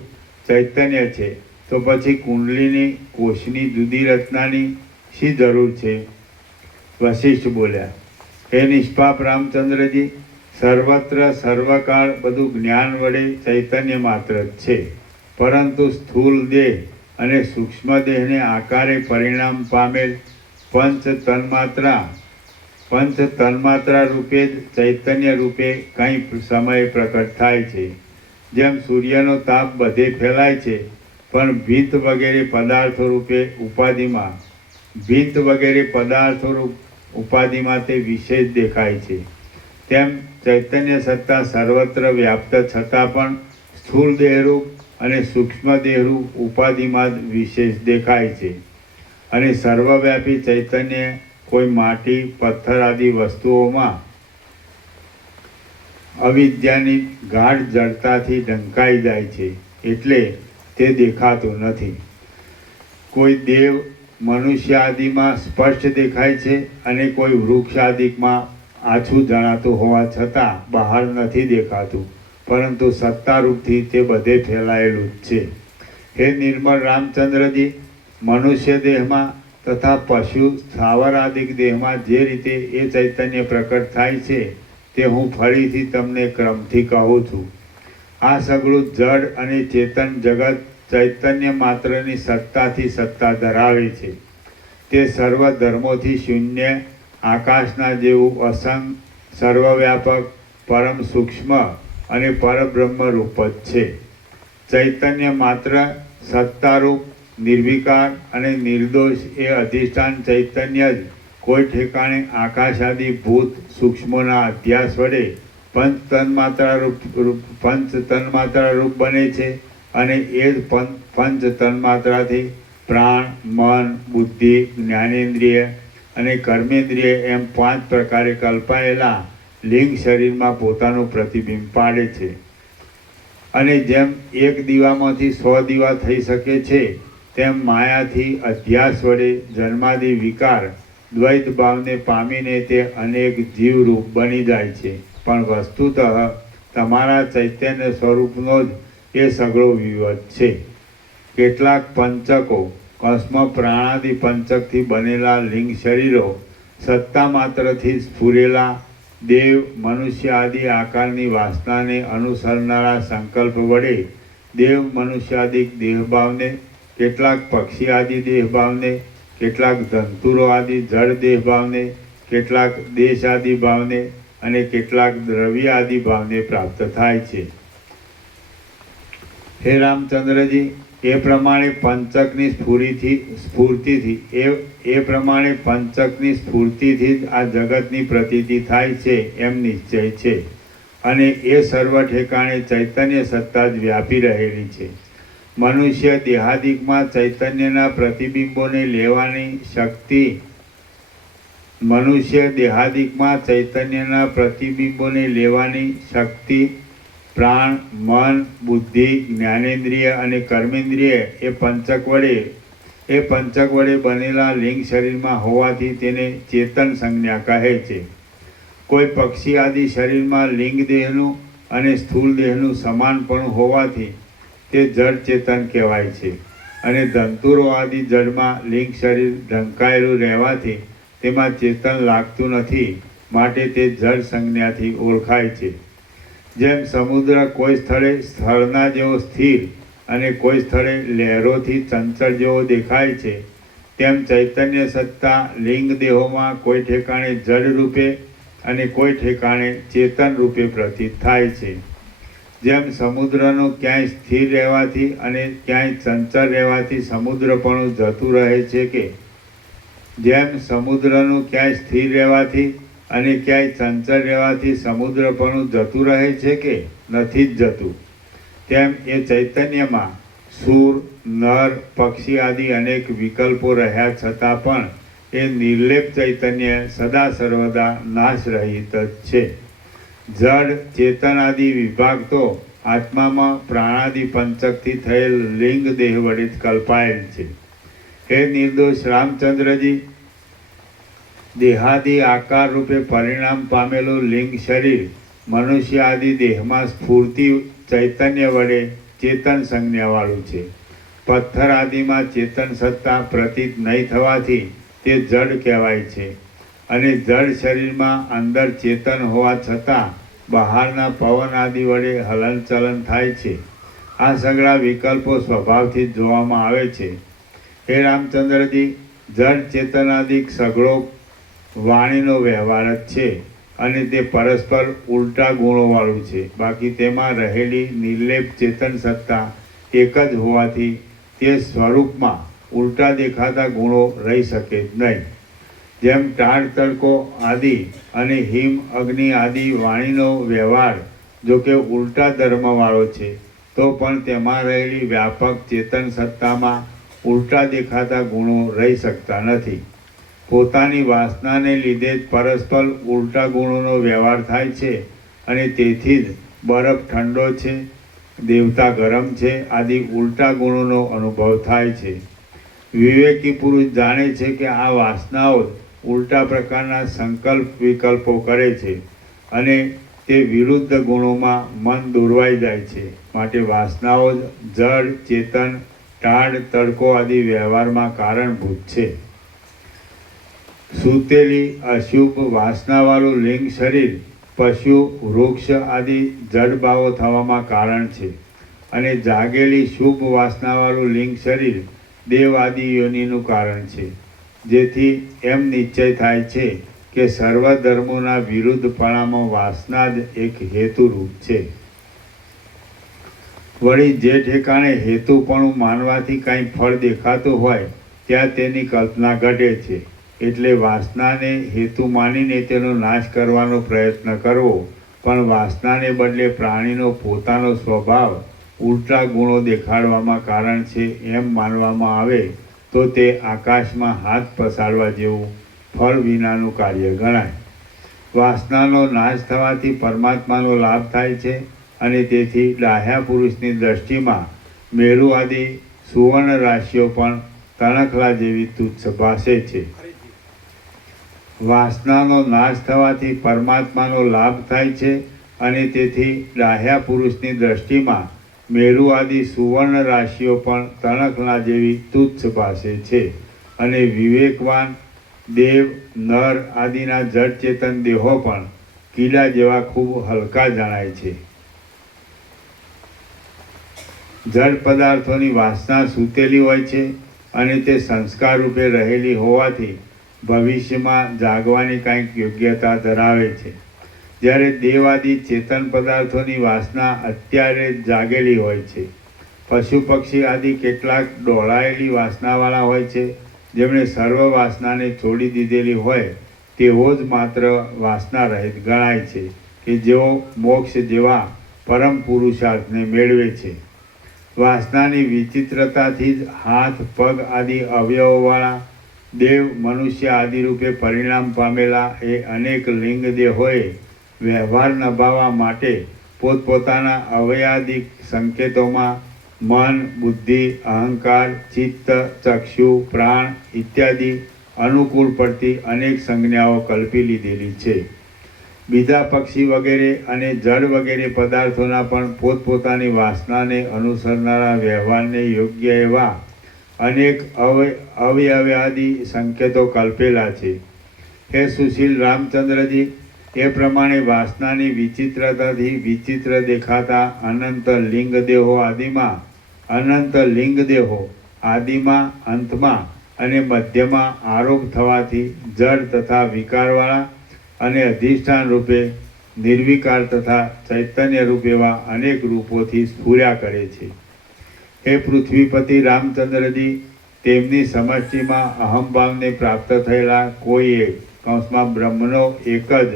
ચૈતન્ય છે, તો પછી કુંડલીની કોષની જુદી રચનાની શી જરૂર છે? વશિષ્ઠ બોલ્યા, હે નિષ્પાપ રામચંદ્રજી, સર્વત્ર સર્વકાળ બધું જ્ઞાન વડે ચૈતન્ય માત્ર જ છે, પરંતુ સ્થૂલ દેહ અને સૂક્ષ્મ દેહને આકારે પરિણામ પામેલ પંચ તન્માત્રા રૂપે જ ચૈતન્ય રૂપે કંઈ સમયે પ્રકટ થાય છે. જેમ સૂર્યનો તાપ બધે ફેલાય છે, પણ ભીત વગેરે પદાર્થો રૂપે ઉપાધિમાં તે વિશેષ દેખાય છે, તેમ ચૈતન્ય સત્તા સર્વત્ર વ્યાપ્ત છતાં પણ સ્થૂળ દેહરૂપ અને સૂક્ષ્મ દેહરૂપ ઉપાધિમાં જ વિશેષ દેખાય છે. અને સર્વવ્યાપી ચૈતન્ય કોઈ માટી, પથ્થર આદિ વસ્તુઓમાં અવિદ્યાની ગાઢ જડતાથી ઢંકાઈ જાય છે, એટલે તે દેખાતું નથી. કોઈ દેવ, મનુષ્ય આદિમાં સ્પષ્ટ દેખાય છે અને કોઈ વૃક્ષ આદિમાં આછું જણાતું હોવા છતાં બહાર નથી દેખાતું, પરંતુ સત્તારૂપથી તે બધે ફેલાયેલું જ છે. હે નિર્મળ રામચંદ્રજી, મનુષ્ય દેહમાં તથા પશુ સ્થાવર આદિક દેહમાં જે રીતે એ ચૈતન્ય પ્રકટ થાય છે, તે હું ફરીથી તમને ક્રમથી કહું છું. આ સગળું જડ અને ચેતન જગત ચૈતન્ય માત્રની સત્તાથી સત્તા ધરાવે છે. તે સર્વ ધર્મોથી શૂન્ય આકાશના જેવું અસંગ, સર્વવ્યાપક, પરમ સૂક્ષ્મ અને પરબ્રહ્મ રૂપ જ છે. ચૈતન્ય માત્ર, સત્તારૂપ, નિર્વિકાર અને નિર્દોષ એ અધિષ્ઠાન ચૈતન્ય જ કોઈ ઠેકાણે આકાશાદિ ભૂત સૂક્ષ્મોના અધ્યાસ વડે પંચ તન્માત્રા રૂપ બને છે, અને એ જ પંચ તન્માત્રાથી પ્રાણ, મન, બુદ્ધિ, જ્ઞાનેન્દ્રિય અને કર્મેન્દ્રિય એમ 5 પ્રકારે કલ્પાયેલા લિંગ શરીરમાં પોતાનું પ્રતિબિંબ પાડે છે. અને જેમ એક દીવામાંથી 100 દીવા થઈ શકે છે, તેમ માયાથી અધ્યાસ વડે જન્માદિ વિકાર દ્વૈત ભાવને પામીને તે અનેક જીવરૂપ બની જાય છે. પણ વસ્તુતઃ તમારા ચૈતન્ય સ્વરૂપનો જ એ સગળો વિવધ છે. કેટલાક પંચકો કૌંસમાં પ્રાણાદિ પંચકથી બનેલા લિંગ શરીરો સત્તા માત્રથી સ્ફુરેલા દેવ, મનુષ્ય આદિ આકારની વાસનાને અનુસરનારા સંકલ્પ વડે દેવ, મનુષ્યાદિક દેહભાવને, કેટલાક પક્ષી આદિ દેહભાવને, કેટલાક ધંતુરો આદિ જળ દેહભાવને, કેટલાક દેશ આદિ ભાવને અને કેટલાક દ્રવ્ય આદિ ભાવને પ્રાપ્ત થાય છે. હે રામચંદ્રજી, એ પ્રમાણે પંચકની સ્ફૂર્તિથી જ આ જગતની પ્રતીતિ થાય છે એમ નિશ્ચય છે. અને એ સર્વ ઠેકાણે ચૈતન્ય સત્તા જ વ્યાપી રહેલી છે. મનુષ્ય દેહાદિકમાં ચૈતન્યના પ્રતિબિંબોને લેવાની શક્તિ પ્રાણ, મન, બુદ્ધિ, જ્ઞાનેન્દ્રિય અને કર્મેન્દ્રિય એ પંચક વડે બનેલા લિંગ શરીરમાં હોવાથી તેને ચેતન સંજ્ઞા કહે છે. કોઈ પક્ષી આદિ શરીરમાં લિંગ દેહનું અને સ્થૂળ દેહનું સમાનપણું હોવાથી તે જડ ચેતન કહેવાય છે. અને ધંતુરો આદિ જડમાં લિંગ શરીર ઢંકાયેલું રહેવાથી તેમાં ચેતન લાગતું નથી, માટે તે જડ સંજ્ઞાથી ઓળખાય છે. જેમ સમુદ્ર કોઈ સ્થળે સ્થળના જેવો સ્થિર અને કોઈ સ્થળે લહેરોથી ચંચળ જેવો દેખાય છે, તેમ ચૈતન્ય સત્તા લિંગ દેહોમાં કોઈ ઠેકાણે જડ રૂપે અને કોઈ ઠેકાણે ચેતન રૂપે પ્રતીત થાય છે. જેમ સમુદ્રનું ક્યાંય સ્થિર રહેવાથી અને ક્યાંય ચંચળ રહેવાથી સમુદ્રપણું જતું રહે છે કે અને ક્યાંય ચંચળ રહેવાથી સમુદ્રપણું જતું રહે છે કે નથી જ જતું, તેમ એ ચૈતન્યમાં સૂર, નર, પક્ષી આદિ અનેક વિકલ્પો રહ્યા છતાં પણ એ નિર્લેપ ચૈતન્ય સદા સર્વદા નાશ રહિત જ છે. જડ ચેતન આદિ વિભાગ તો આત્મામાં પ્રાણાદિ પંચકથી થયેલ લિંગ દેહ વડે જ કલ્પાયેલ છે. હે નિર્દોષ રામચંદ્રજી, દેહાદિ આકાર રૂપે પરિણામ પામેલું લિંગ શરીર મનુષ્ય આદિ દેહમાં સ્ફૂર્તિ ચૈતન્ય વડે ચેતન સંજ્ઞાવાળું છે. પથ્થર આદિમાં ચેતન સત્તા પ્રતીત નહીં થવાથી તે જડ કહેવાય છે. અને જડ શરીરમાં અંદર ચેતન હોવા છતાં બહારના પવન આદિ વડે હલનચલન થાય છે. આ સઘળા વિકલ્પો સ્વભાવથી જ જોવામાં આવે છે. હે રામચંદ્રજી, જડ ચેતનાદિક સઘળો વાણીનો વ્યવહાર જ છે અને તે પરસ્પર ઉલટા ગુણોવાળું છે. બાકી તેમાં રહેલી નિર્લેપ ચેતન સત્તા એક જ હોવાથી તે સ્વરૂપમાં ઉલટા દેખાતા ગુણો રહી શકે જ નહીં. જેમ ટાળ તડકો આદિ અને હિમ અગ્નિ આદિ વાણીનો વ્યવહાર જો કે ઉલટા ધર્મવાળો છે, તો પણ તેમાં રહેલી વ્યાપક ચેતન સત્તામાં ઉલટા દેખાતા ગુણો રહી શકતા નથી. પોતાની વાસનાને લીધે જ પરસ્પર ઉલટા ગુણોનો વ્યવહાર થાય છે અને તેથી જ બરફ ઠંડો છે, દેવતા ગરમ છે આદિ ઉલટા ગુણોનો અનુભવ થાય છે. વિવેકી પુરુષ જાણે છે કે આ વાસનાઓ ઉલટા પ્રકારના સંકલ્પ વિકલ્પો કરે છે અને તે વિરુદ્ધ ગુણોમાં મન દોરવાઈ જાય છે. માટે વાસનાઓ જડ ચેતન ટાળ તડકો આદિ વ્યવહારમાં કારણભૂત છે. સૂતેલી અશુભ વાસનાવાળું લિંગ શરીર પશુ વૃક્ષ આદિ જડભાવો થવામાં કારણ છે અને જાગેલી શુભ વાસનાવાળું લિંગ શરીર દેવ આદિ યોનિનું કારણ છે. જેથી એમ નિશ્ચય થાય છે કે સર્વ ધર્મોના વિરુદ્ધપણામાં વાસના જ એક હેતુરૂપ છે. વળી જે ઠેકાણે હેતુપણું માનવાથી કાંઈ ફળ દેખાતું હોય ત્યાં તેની કલ્પના ઘટે છે. એટલે વાસનાને હેતુ માનીને તેનો નાશ કરવાનો પ્રયત્ન કરવો પણ વાસનાને બદલે પ્રાણીનો પોતાનો સ્વભાવ ઉલટા ગુણો દેખાડવામાં કારણ છે એમ માનવામાં આવે તો તે આકાશમાં હાથ પસારવા જેવું ફળ વિનાનું કાર્ય ગણાય. વાસનાનો નાશ થવાથી પરમાત્માનો લાભ થાય છે અને તેથી ડાહ્યા પુરુષની દ્રષ્ટિમાં મેરુ આદિ સુવર્ણ રાશિઓ પણ તણખલા જેવી તુચ્છ ભાસે છે. વાસનાનો નાશ થવાથી પરમાત્માનો લાભ થાય છે અને તેથી ડાહ્યા પુરુષની દ્રષ્ટિમાં મેરુ આદિ સુવર્ણ રાશિઓ પણ તણખલા જેવી તુચ્છ ભાસે છે અને વિવેકવાન દેવ નર આદિના જડ ચેતન દેહો પણ કીડા જેવા ખૂબ હલકા જણાય છે. જડ પદાર્થોની વાસના સૂતેલી હોય છે અને તે સંસ્કાર રૂપે રહેલી હોવાથી ભવિષ્યમાં જાગવાની કંઈક યોગ્યતા ધરાવે છે. જ્યારે દેવાદી ચેતન પદાર્થોની વાસના અત્યારે જાગેલી હોય છે. પશુ પક્ષી આદિ કેટલાક ડોળાયેલી વાસનાવાળા હોય છે, જેમણે સર્વ વાસનાને છોડી દીધેલી હોય તેઓ જ માત્ર વાસના રહિત ગણાય છે કે જેઓ મોક્ષ જેવા પરમ પુરુષાર્થને મેળવે છે. વાસનાની વિચિત્રતાથી જ હાથ પગ આદિ અવયવોવાળા દેવ મનુષ્ય આદિ રૂપે પરિણામ પામેલા એ અનેક લિંગ દેહોએ વ્યવહાર નભાવવા માટે પોતપોતાના અવયાદિક સંકેતોમાં મન બુદ્ધિ અહંકાર ચિત્ત ચક્ષુ પ્રાણ ઇત્યાદિ અનુકૂળ પડતી અનેક સંજ્ઞાઓ કલ્પી લીધેલી છે. બીજા પક્ષી વગેરે અને જળ વગેરે પદાર્થોના પણ પોતપોતાની વાસનાને અનુસરનારા વ્યવહારને યોગ્ય એવા અનેક અવયવાદી સંકેતો કલ્પેલા છે. હે સુશીલ રામચંદ્રજી, એ પ્રમાણે વાસનાની વિચિત્રતાથી વિચિત્ર દેખાતા અનંત લિંગ દેહો આદિમાં અંતમાં અને મધ્યમાં આરોપ થવાથી જડ તથા વિકારવાળા અને અધિષ્ઠાન રૂપે નિર્વિકાર તથા ચૈતન્ય રૂપ એવા અનેક રૂપોથી સ્ફુર્યા કરે છે. હે પૃથ્વીપતિ રામચંદ્રજી, તેમની સમષ્ટિમાં અહમભાવને પ્રાપ્ત થયેલા કોઈએ કૌંસમાં બ્રહ્મનો એક જ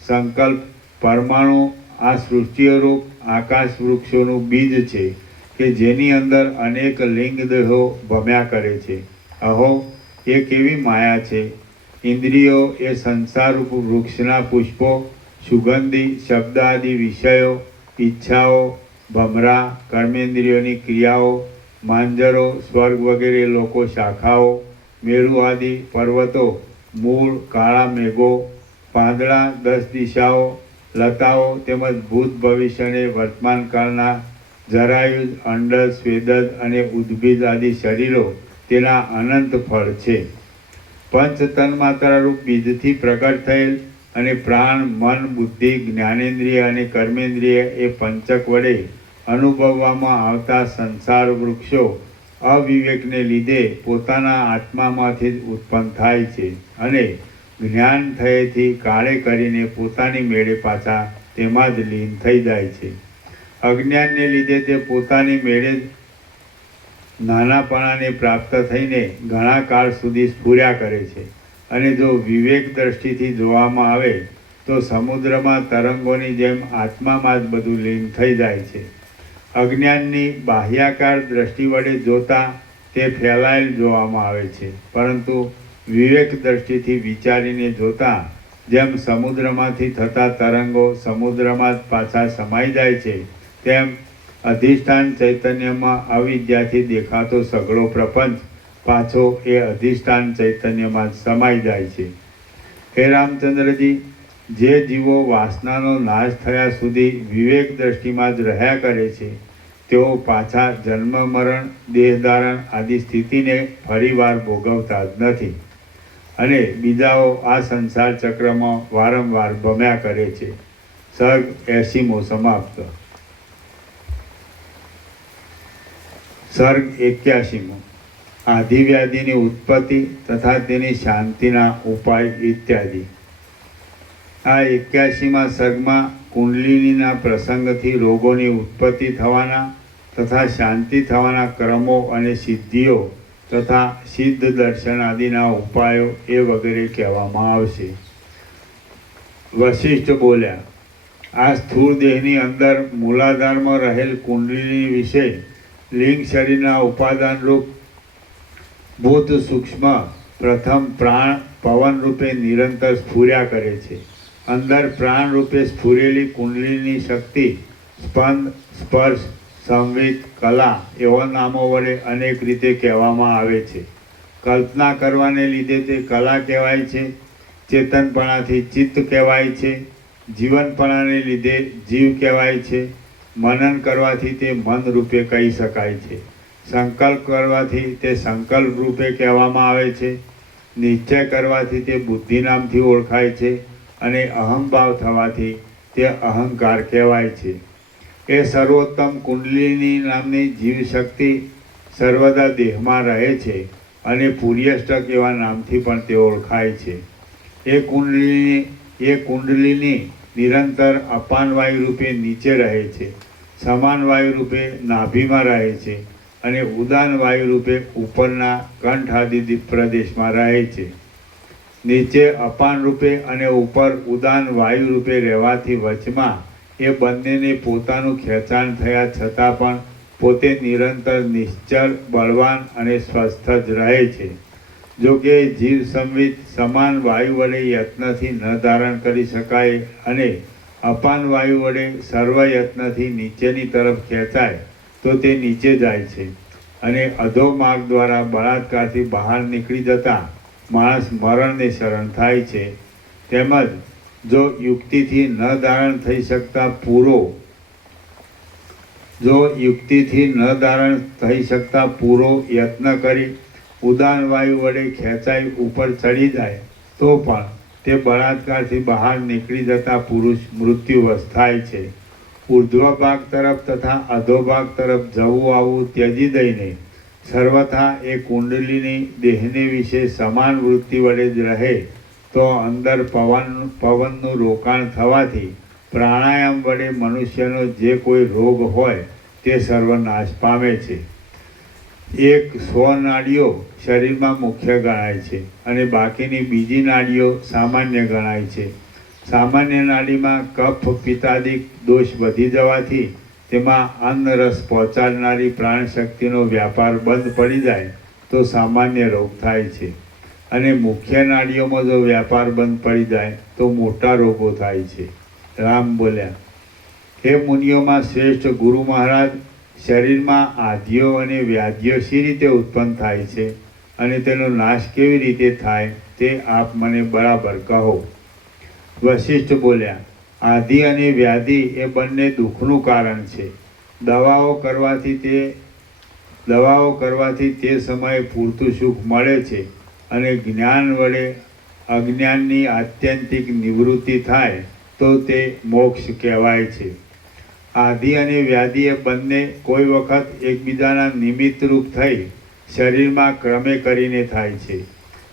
સંકલ્પ પરમાણુ આ સૃષ્ટિરૂપ આકાશ વૃક્ષોનું બીજ છે કે જેની અંદર અનેક લિંગ દેહો ભમ્યા કરે છે. અહો, એ કેવી માયા છે! ઇન્દ્રિયો એ સંસારરૂપ વૃક્ષના પુષ્પો સુગંધી શબ્દ આદિ વિષયો, ઈચ્છાઓ, ભમરા, કર્મેન્દ્રિયોની ક્રિયાઓ, માંજરો, સ્વર્ગ વગેરે લોકો શાખાઓ, મેરુ આદિ પર્વતો, મૂળ, કાળા મેઘો, પાંદડા, 10 દિશાઓ, લતાઓ તેમજ ભૂત ભવિષ્યને વર્તમાન કાળના જરાયુજ, અંડજ, સ્વેદજ અને ઉદ્ભિદ આદિ શરીરો તેના અનંત ફળ છે. પંચ તન્માત્રારૂપ બીજથી પ્રગટ થયેલ અને પ્રાણ, મન, બુદ્ધિ, જ્ઞાનેન્દ્રિય અને કર્મેન્દ્રિય એ પંચક વડે અનુભવવામાં આવતા સંસાર વૃક્ષો અવિવેકને લીધે પોતાના આત્મામાંથી જ ઉત્પન્ન થાય છે અને જ્ઞાન થયેથી કાળે કરીને પોતાની મેળે પાછા તેમાં જ લીન થઈ જાય છે. અજ્ઞાનને લીધે તે પોતાની મેળે જ નાનાપણાને પ્રાપ્ત થઈને ઘણા કાળ સુધી સ્ફુર્યા કરે છે અને જો વિવેક દ્રષ્ટિથી જોવામાં આવે તો સમુદ્રમાં તરંગોની જેમ આત્મામાં જ બધું લીન થઈ જાય છે. અજ્ઞાનની બાહ્યાકાર દ્રષ્ટિ વડે જોતા તે ફેલાયેલ જોવામાં આવે છે, પરંતુ વિવેક દ્રષ્ટિથી વિચારીને જોતા જેમ સમુદ્રમાંથી થતા તરંગો સમુદ્રમાં જ પાછા સમાઈ જાય છે, તેમ અધિષ્ઠાન ચૈતન્યમાં અવિદ્યાથી દેખાતો સઘળો પ્રપંચ પાછો એ અધિષ્ઠાન ચૈતન્યમાં જ સમાઈ જાય છે. હે રામચંદ્રજી, જે જીવો વાસનાનો નાશ થયા સુધી વિવેક દ્રષ્ટિમાં જ રહ્યા કરે છે તેઓ પાછા જન્મ, મરણ, દેહધારણ આદિ સ્થિતિને ફરીવાર ભોગવતા જ નથી અને બીજાઓ આ સંસાર ચક્રમાં વારંવાર ભમ્યા કરે છે. સર્ગ 80મો સમાપ્ત. સર્ગ 81મો. આધિવ્યાધિની ઉત્પત્તિ તથા તેની શાંતિના ઉપાય ઇત્યાદિ. આ 81મા સર્ગમાં કુંડલિનીના પ્રસંગથી રોગોની ઉત્પત્તિ થવાના તથા શાંતિ થવાના ક્રમો અને સિદ્ધિઓ તથા સિદ્ધ દર્શન આદિના ઉપાયો એ વગેરે કહેવામાં આવશે. વશિષ્ઠ બોલ્યા, આ સ્થૂળ દેહની અંદર મૂલાધારમાં રહેલ કુંડલિની વિશે લિંગ શરીરના ઉપાદાનરૂપ ભૂત સૂક્ષ્મ પ્રથમ પ્રાણ પવન રૂપે નિરંતર સ્ફુર્યા કરે છે. અંદર પ્રાણ રૂપે સ્ફુરેલી કુંડલિની શક્તિ સ્પંદ, સ્પર્શ, સંવિત, કલા એવા નામો વડે અનેક રીતે કહેવામાં આવે છે. કલ્પના કરવાને લીધે તે કલા કહેવાય છે, ચેતનપણાથી ચિત્ત કહેવાય છે, જીવનપણાને લીધે જીવ કહેવાય છે, મનન કરવાથી તે મન રૂપે કહી શકાય છે, સંકલ્પ કરવાથી તે સંકલ્પ રૂપે કહેવામાં આવે છે, નિશ્ચય કરવાથી તે બુદ્ધિ નામથી ઓળખાય છે અને અહંભાવ થવાથી તે અહંકાર કહેવાય છે. એ સર્વોત્તમ કુંડલિની નામની જીવશક્તિ સર્વદા દેહમાં રહે છે અને પૂર્યષ્ટક એવા નામથી પણ તે ઓળખાય છે. એ કુંડલિની નિરંતર અપાન વાયુ રૂપે નીચે રહે છે, સમાન વાયુ રૂપે નાભીમાં રહે છે અને ઉદાન વાયુ રૂપે ઉપરના કંઠ આદિ પ્રદેશમાં રહે છે. નીચે અપાન રૂપે અને ઉપર ઉદાન વાયુ રૂપે રહેવાથી વચમાં એ બંનેને પોતાનું ખેંચાણ થયા છતાં પણ પોતે નિરંતર નિશ્ચળ, બળવાન અને સ્વસ્થ જ રહે છે. જો કે જીવ સંવિત સમાન વાયુ વડે યત્નથી ન ધારણ કરી શકાય અને અપાન વાયુ વડે સર્વ યત્નથી નીચેની તરફ ખેંચાય તો તે નીચે જાય છે અને અધો માર્ગ દ્વારા બળાત્કારથી બહાર નીકળી જતા માણસ મરણને શરણ થાય છે. તેમજ જો યુક્તિથી ન ધારણ થઈ શકતા પૂરો યત્ન કરી ઉદાન વાયુ વડે ખેંચાઈ ઉપર ચડી જાય તો પણ તે બળાત્કારથી બહાર નીકળી જતા પુરુષ મૃત્યુવશ થાય છે. ઉર્ધ્વ ભાગ તરફ તથા અધોભાગ તરફ જવું આવવું ત્યજી દઈને સર્વથા એ કુંડલીની દેહને વિશે સમાન વૃત્તિ વડે જ રહે તો અંદર પવનનું રોકાણ થવાથી પ્રાણાયામ વડે મનુષ્યનો જે કોઈ રોગ હોય તે સર્વનાશ પામે છે. 100 નાડીઓ શરીરમાં મુખ્ય ગણાય છે અને બાકીની બીજી નાડીઓ સામાન્ય ગણાય છે. સામાન્ય નાડીમાં કફ પિત્તાદિક દોષ વધી જવાથી તેમાં અન્ન રસ પહોંચાડનારી પ્રાણશક્તિનો વ્યાપાર બંધ પડી જાય તો સામાન્ય રોગ થાય છે અને મુખ્ય નાડીઓમાં જો વ્યાપાર બંધ પડી જાય તો મોટા રોગો થાય છે. રામ બોલ્યા, હે મુનિઓમાં શ્રેષ્ઠ ગુરુ મહારાજ, શરીરમાં આધિઓ અને વ્યાધિઓ શી રીતે ઉત્પન્ન થાય છે અને તેનો નાશ કેવી રીતે થાય તે આપ મને બરાબર કહો. વશિષ્ઠ બોલ્યા, આધિ અને વ્યાધિ એ બંને દુઃખનું કારણ છે. દવાઓ કરવાથી તે સમયે પૂરતું સુખ મળે છે અને જ્ઞાન વડે અજ્ઞાનની આત્યંતિક નિવૃત્તિ થાય તો તે મોક્ષ કહેવાય છે. આધિ અને વ્યાધિ એ બંને કોઈ વખત એકબીજાના નિમિત્તરૂપ થઈ શરીરમાં ક્રમે કરીને થાય છે.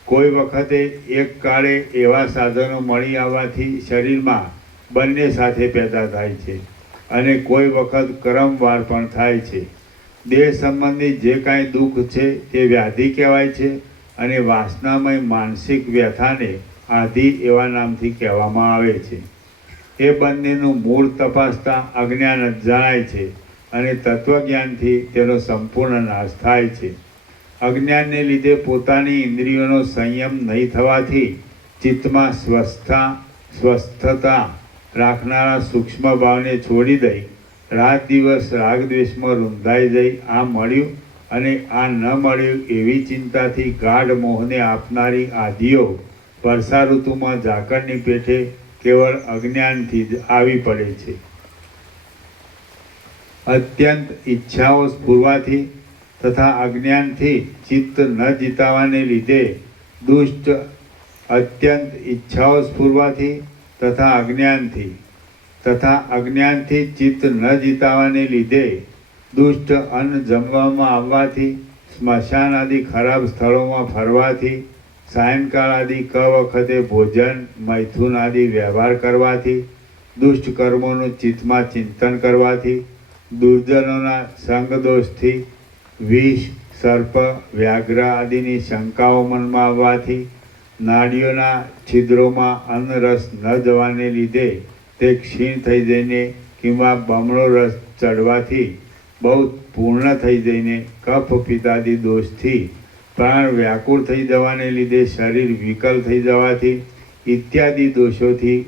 કોઈ વખતે એક કાળે એવા સાધનો મળી આવવાથી શરીરમાં બંને સાથે પેદા થાય છે અને કોઈ વખત ક્રમવાર પણ થાય છે. દેહ સંબંધી જે કાંઈ દુઃખ છે તે વ્યાધિ કહેવાય છે અને વાસનામય માનસિક વ્યથાને આધિ એવા નામથી કહેવામાં આવે છે. એ બંનેનું મૂળ તપાસતા અજ્ઞાન જ જણાય છે અને તત્વજ્ઞાનથી તેનો સંપૂર્ણ નાશ થાય છે. અજ્ઞાનને લીધે પોતાની ઇન્દ્રિયોનો સંયમ નહીં થવાથી ચિત્તમાં સ્વસ્થતા રાખનારા સૂક્ષ્મ ભાવને છોડી દઈ રાત દિવસ રાગદ્વેષમાં રૂંધાઈ જઈ આ મળ્યું અને આ ન મળ્યું એવી ચિંતાથી ગાઢ મોહને આપનારી આધિઓ વર્ષા ઋતુમાં ઝાકળની પેઠે કેવળ અજ્ઞાનથી જ આવી પડે છે. અત્યંત ઈચ્છાઓ સ્ફુરવાથી તથા અજ્ઞાનથી ચિત્ત ન જીતાવાને લીધે દુષ્ટ અત્યંત ઈચ્છાઓ સ્ફુરવાથી તથા અજ્ઞાનથી ચિત્ત ન જીતાવાને લીધે દુષ્ટ અન્ન જમવામાં આવવાથી, સ્મશાન આદિ ખરાબ સ્થળોમાં ફરવાથી, સાયંકાળ આદિ વખતે ભોજન મૈથુન આદિ વ્યવહાર કરવાથી, દુષ્ટ કર્મોનું ચિત્તમાં ચિંતન કરવાથી, દુર્જનોના સંગદોષથી, વિષ સર્પ વ્યાઘ્ર આદિની શંકાઓ મનમાં આવવાથી, નાડીઓના છિદ્રોમાં અન્નરસ ન જવાને લીધે તે ક્ષીણ થઈ જઈને કિંવા બમણો રસ ચડવાથી, બહુ પૂર્ણ થઈ જઈને કફ પિત્તાદિ દોષથી, પ્રાણ વ્યાકુળ થઈ જવાને લીધે શરીર વિકલ થઈ જવાથી ઇત્યાદિ દોષોથી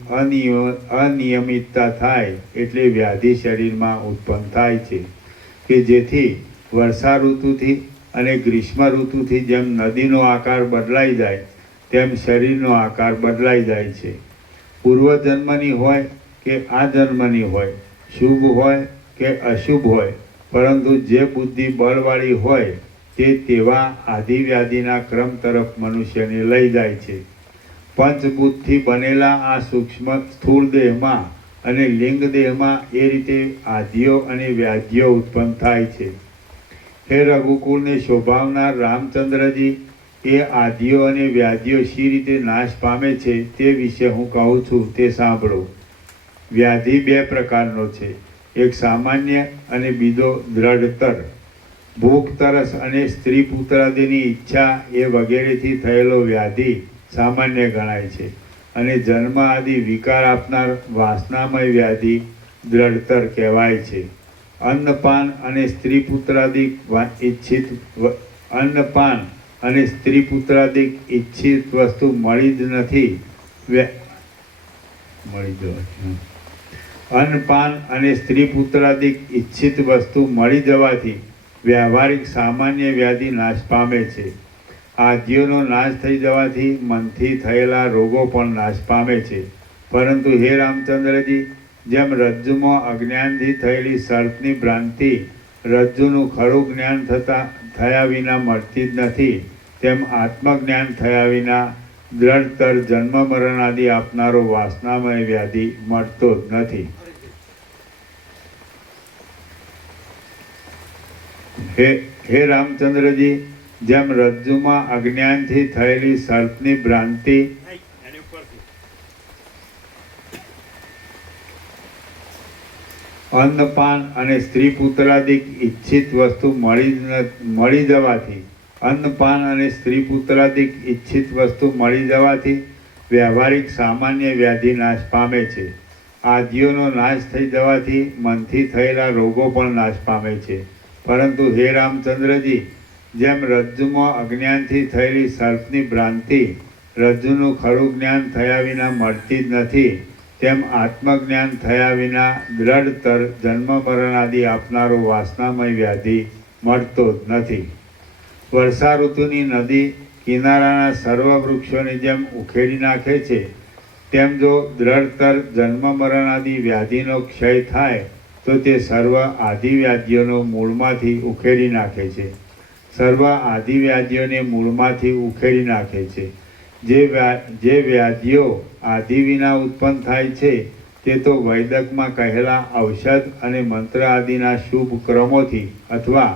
અનિયમિતતા થાય એટલે વ્યાધિ શરીરમાં ઉત્પન્ન થાય છે કે જેથી વર્ષા ઋતુથી અને ગ્રીષ્મ ઋતુથી જેમ નદીનો આકાર બદલાઈ જાય તેમ શરીરનો આકાર બદલાઈ જાય છે. પૂર્વજન્મની હોય કે આ જન્મની હોય, શુભ હોય કે અશુભ હોય, પરંતુ જે બુદ્ધિ બળવાળી હોય તે તેવા આધિવ્યાધિના ક્રમ તરફ મનુષ્યને લઈ જાય છે. પંચભૂતથી બનેલા આ સૂક્ષ્મ સ્થૂળ દેહમાં અને લિંગ દેહમાં એ રીતે આધિઓ અને વ્યાધિઓ ઉત્પન્ન થાય છે. હે રઘુકુળને શોભાવનાર રામચંદ્રજી, એ આધિઓ અને વ્યાધિઓ શી રીતે નાશ પામે છે તે વિશે હું કહું છું તે સાંભળો. વ્યાધિ બે પ્રકારનો છે, એક સામાન્ય અને બીજો દ્રઢતર. ભૂખ તરસ અને સ્ત્રી પુત્રાદિની ઈચ્છા એ વગેરેથી થયેલો વ્યાધિ સામાન્ય ગણાય છે અને જન્મ આદિ વિકાર આપનાર વાસનામય વ્યાધિ દ્રઢતર કહેવાય છે. અન્નપાન અને સ્ત્રી પુત્રાદિક ઈચ્છિત વસ્તુ મળી જ નથી. અન્નપાન અને સ્ત્રી પુત્રાદિક ઈચ્છિત વસ્તુ મળી જવાથી વ્યવહારિક સામાન્ય વ્યાધિ નાશ પામે છે. આધિઓનો નાશ થઈ જવાથી મનથી થયેલા રોગો પણ નાશ પામે છે. પરંતુ હે રામચંદ્રજી, જેમ રજ્જુમાં અજ્ઞાનથી થયેલી સર્પની ભ્રાંતિ રજ્જુનું ખરું જ્ઞાન થયા વિના મળતી જ નથી, તેમ આત્મજ્ઞાન થયા વિના દ્રઢતર જન્મ મરણ આદિ આપનારો વાસનામય વ્યાધિ મળતો જ નથી. હે રામચંદ્રજી, જેમ રજ્જુમાં અજ્ઞાનથી થયેલી સર્પની ભ્રાંતિ અન્નપાન અને સ્ત્રી પુત્રાદિક ઈચ્છિત વસ્તુ મળી જવાથી વ્યવહારિક સામાન્ય વ્યાધિ નાશ પામે છે. આધિઓનો નાશ થઈ જવાથી મનથી થયેલા રોગો પણ નાશ પામે છે. પરંતુ હે રામચંદ્રજી, જેમ રજ્જુમાં અજ્ઞાનથી થયેલી સર્પની ભ્રાંતિ રજ્જુનું ખરું જ્ઞાન થયા વિના મળતી જ નથી, તેમ આત્મજ્ઞાન થયા વિના દ્રઢતર જન્મ મરણ આદિ આપનારો વાસનામય વ્યાધિ મળતો જ નથી. વર્ષા ઋતુની નદી કિનારાના સર્વ વૃક્ષોની જેમ ઉખેડી નાખે છે, તેમ જો દ્રઢતર જન્મ મરણ આદિ વ્યાધિનો ક્ષય થાય તો તે સર્વ આદિવ્યાધિઓનો મૂળમાંથી ઉખેડી નાખે છે. સર્વ આદિવ્યાધિઓને મૂળમાંથી ઉખેડી નાખે છે. જે વ્યાધિઓ આદિ વિના ઉત્પન્ન થાય છે તે તો વૈદકમાં કહેલા ઔષધ અને મંત્ર આદિના શુભ ક્રમોથી અથવા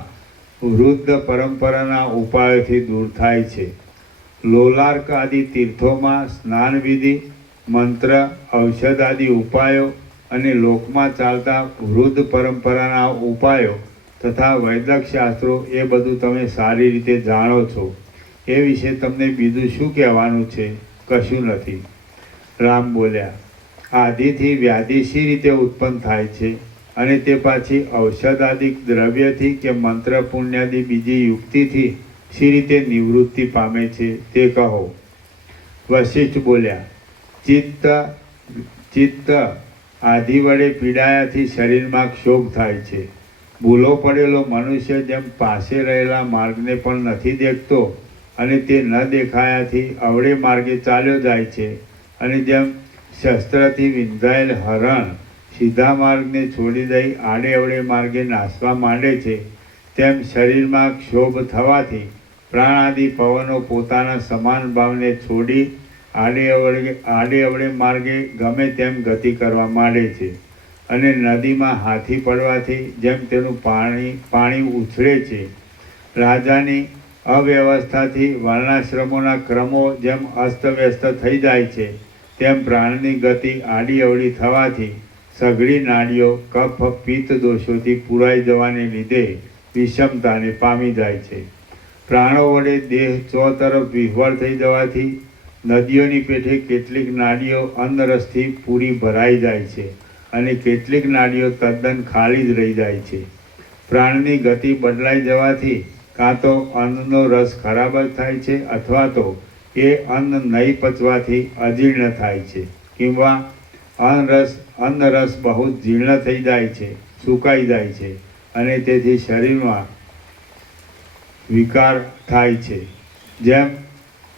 વૃદ્ધ પરંપરાના ઉપાયોથી દૂર થાય છે. લોલાર્ક આદિ તીર્થોમાં સ્નાન વિધિ, મંત્ર, ઔષધ આદિ ઉપાયો અને લોકમાં ચાલતા વૃદ્ધ પરંપરાના ઉપાયો તથા વૈદક શાસ્ત્રો એ બધું તમે સારી રીતે જાણો છો. એ વિશે તમને બીજું શું કહેવાનું છે? કશું નથી. રામ બોલ્યા, આદિથી વ્યાધિ શી રીતે ઉત્પન્ન થાય છે અને તે પાછી ઔષધાદિક દ્રવ્યથી કે મંત્ર પુણ્યાદિ બીજી યુક્તિથી શી રીતે નિવૃત્તિ પામે છે તે કહો. વશિષ્ઠ બોલ્યા, ચિત્ત આદિ વડે પીડાયાથી શરીરમાં ક્ષોભ થાય છે. ભૂલો પડેલો મનુષ્ય જેમ પાસે રહેલા માર્ગને પણ નથી દેખતો અને તે ન દેખાયાથી અવળે માર્ગે ચાલ્યો જાય છે, અને જેમ શસ્ત્રથી વિંધાયેલ હરણ સીધા માર્ગને છોડી દઈ આડે અવળે માર્ગે નાસવા માંડે છે, તેમ શરીરમાં ક્ષોભ થવાથી પ્રાણ આદિ પવનો પોતાના સમાન ભાવને છોડી આડે અવળે માર્ગે ગમે તેમ ગતિ કરવા માંડે છે. અને નદીમાં હાથી પડવાથી જેમ તેનું પાણી ઉછળે છે, રાજાની અવ્યવસ્થાથી વર્ણાશ્રમોના ક્રમો જેમ અસ્તવ્યસ્ત થઈ જાય છે, તેમ પ્રાણની ગતિ આડી અવળી થવાથી સઘળી નાડીઓ કફ પિત્ત દોષોથી પુરાઈ જવાને લીધે વિષમતાને પામી જાય છે. પ્રાણો વડે દેહ ચોતરફ વિહ્વળ થઈ જવાથી નદીઓની પેઠે કેટલીક નાડીઓ અન્નરસથી પૂરી ભરાઈ જાય છે અને કેટલીક નાડીઓ તદ્દન ખાલી જ રહી જાય છે. પ્રાણની ગતિ બદલાઈ જવાથી કાં તો અન્નનો રસ ખરાબ જ થાય છે અથવા તો એ અન્ન નહીં પચવાથી અજીર્ણ થાય છે, કિંવા અન્ન રસ બહુ જીર્ણ થઈ જાય છે, સુકાઈ જાય છે અને તેથી શરીરમાં વિકાર થાય છે. જેમ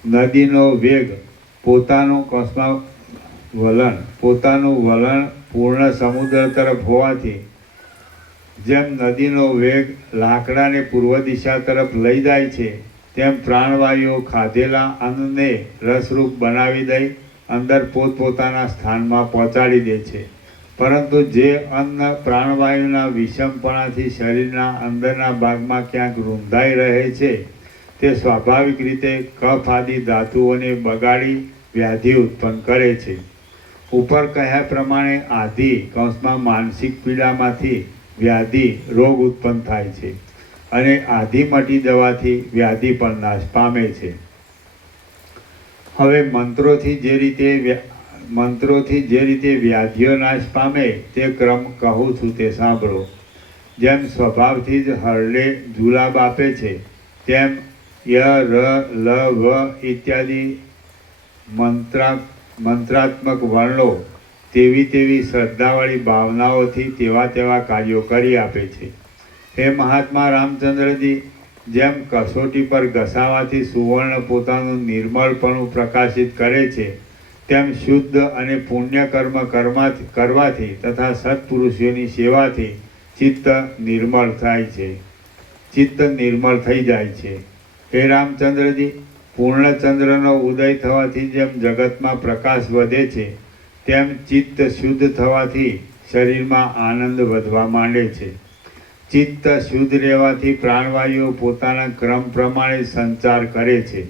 નદીનો વેગ પોતાનું વલણ પૂર્ણ સમુદ્ર તરફ હોવાથી જેમ નદીનો વેગ લાકડાને પૂર્વ દિશા તરફ લઈ જાય છે, તેમ પ્રાણવાયુઓ ખાધેલા અન્નને રસરૂપ બનાવી દઈ અંદર પોતપોતાના સ્થાનમાં પહોંચાડી દે છે. પરંતુ જે અન્ન પ્રાણવાયુના વિષમપણાથી શરીરના અંદરના ભાગમાં ક્યાંક રૂંધાઈ રહે છે, તે સ્વાભાવિક રીતે કફ આદિ ધાતુઓને બગાડી વ્યાધિ ઉત્પન્ન કરે છે. ઉપર કહ્યા પ્રમાણે આધિ માનસિક પીડામાંથી વ્યાધિ રોગ ઉત્પન્ન થાય છે અને આધિ મટી જવાથી વ્યાધિ પણ નાશ પામે છે. હવે મંત્રોથી જે રીતે વ્યાધિઓ નાશ પામે તે ક્રમ કહું છું તે સાંભળો. જેમ સ્વભાવથી જ હરડે જુલાબ આપે છે, તેમ ય, ર, લ, વ ઇત્યાદિ મંત્રાત્મક વર્ણો તેવી શ્રદ્ધાવાળી ભાવનાઓથી તેવા કાર્યો કરી આપે છે. હે મહાત્મા રામચંદ્રજી, જેમ કસોટી પર ઘસાવાથી સુવર્ણ પોતાનું નિર્મળપણું પ્રકાશિત કરે છે, તેમ શુદ્ધ અને પુણ્ય કર્મ કરવાથી તથા સત્પુરુષોની સેવાથી ચિત્ત નિર્મળ થઈ જાય છે. હે રામચંદ્રજી, પૂર્ણચંદ્રનો ઉદય થવાથી જેમ જગતમાં પ્રકાશ વધે છે, તેમ ચિત્ત શુદ્ધ થવાથી શરીરમાં આનંદ વધવા માંડે છે. ચિત્ત શુદ્ધ રહેવાથી પ્રાણવાયુઓ પોતાના ક્રમ પ્રમાણે સંચાર કરે છે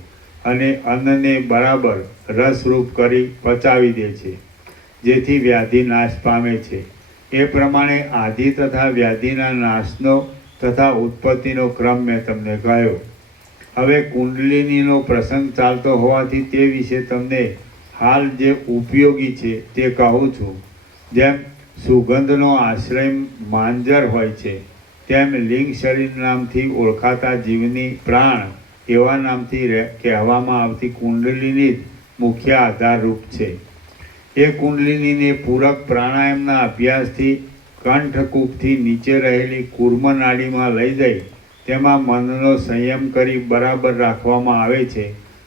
અને અન્નને બરાબર રસરૂપ કરી પચાવી દે છે, જેથી વ્યાધિ નાશ પામે છે. એ પ્રમાણે આધિ તથા વ્યાધિના નાશનો તથા ઉત્પત્તિનો ક્રમ મેં તમને કહ્યો. હવે કુંડલિનીનો પ્રસંગ ચાલતો હોવાથી તે વિશે તમને હાલ જે ઉપયોગી છે તે કહું છું. જેમ સુગંધનો આશ્રય માંજર હોય છે, તેમ લિંગ શરીર નામથી ઓળખાતા જીવની પ્રાણ એવા નામથી કહેવામાં આવતી કુંડલિની જ મુખ્ય આધારરૂપ છે. એ કુંડલિનીને પૂરક પ્રાણાયામના અભ્યાસથી કંઠકૂપથી નીચે રહેલી કુર્મ નાડીમાં લઈ જઈ તેમાં મનનો સંયમ કરી બરાબર રાખવામાં આવે છે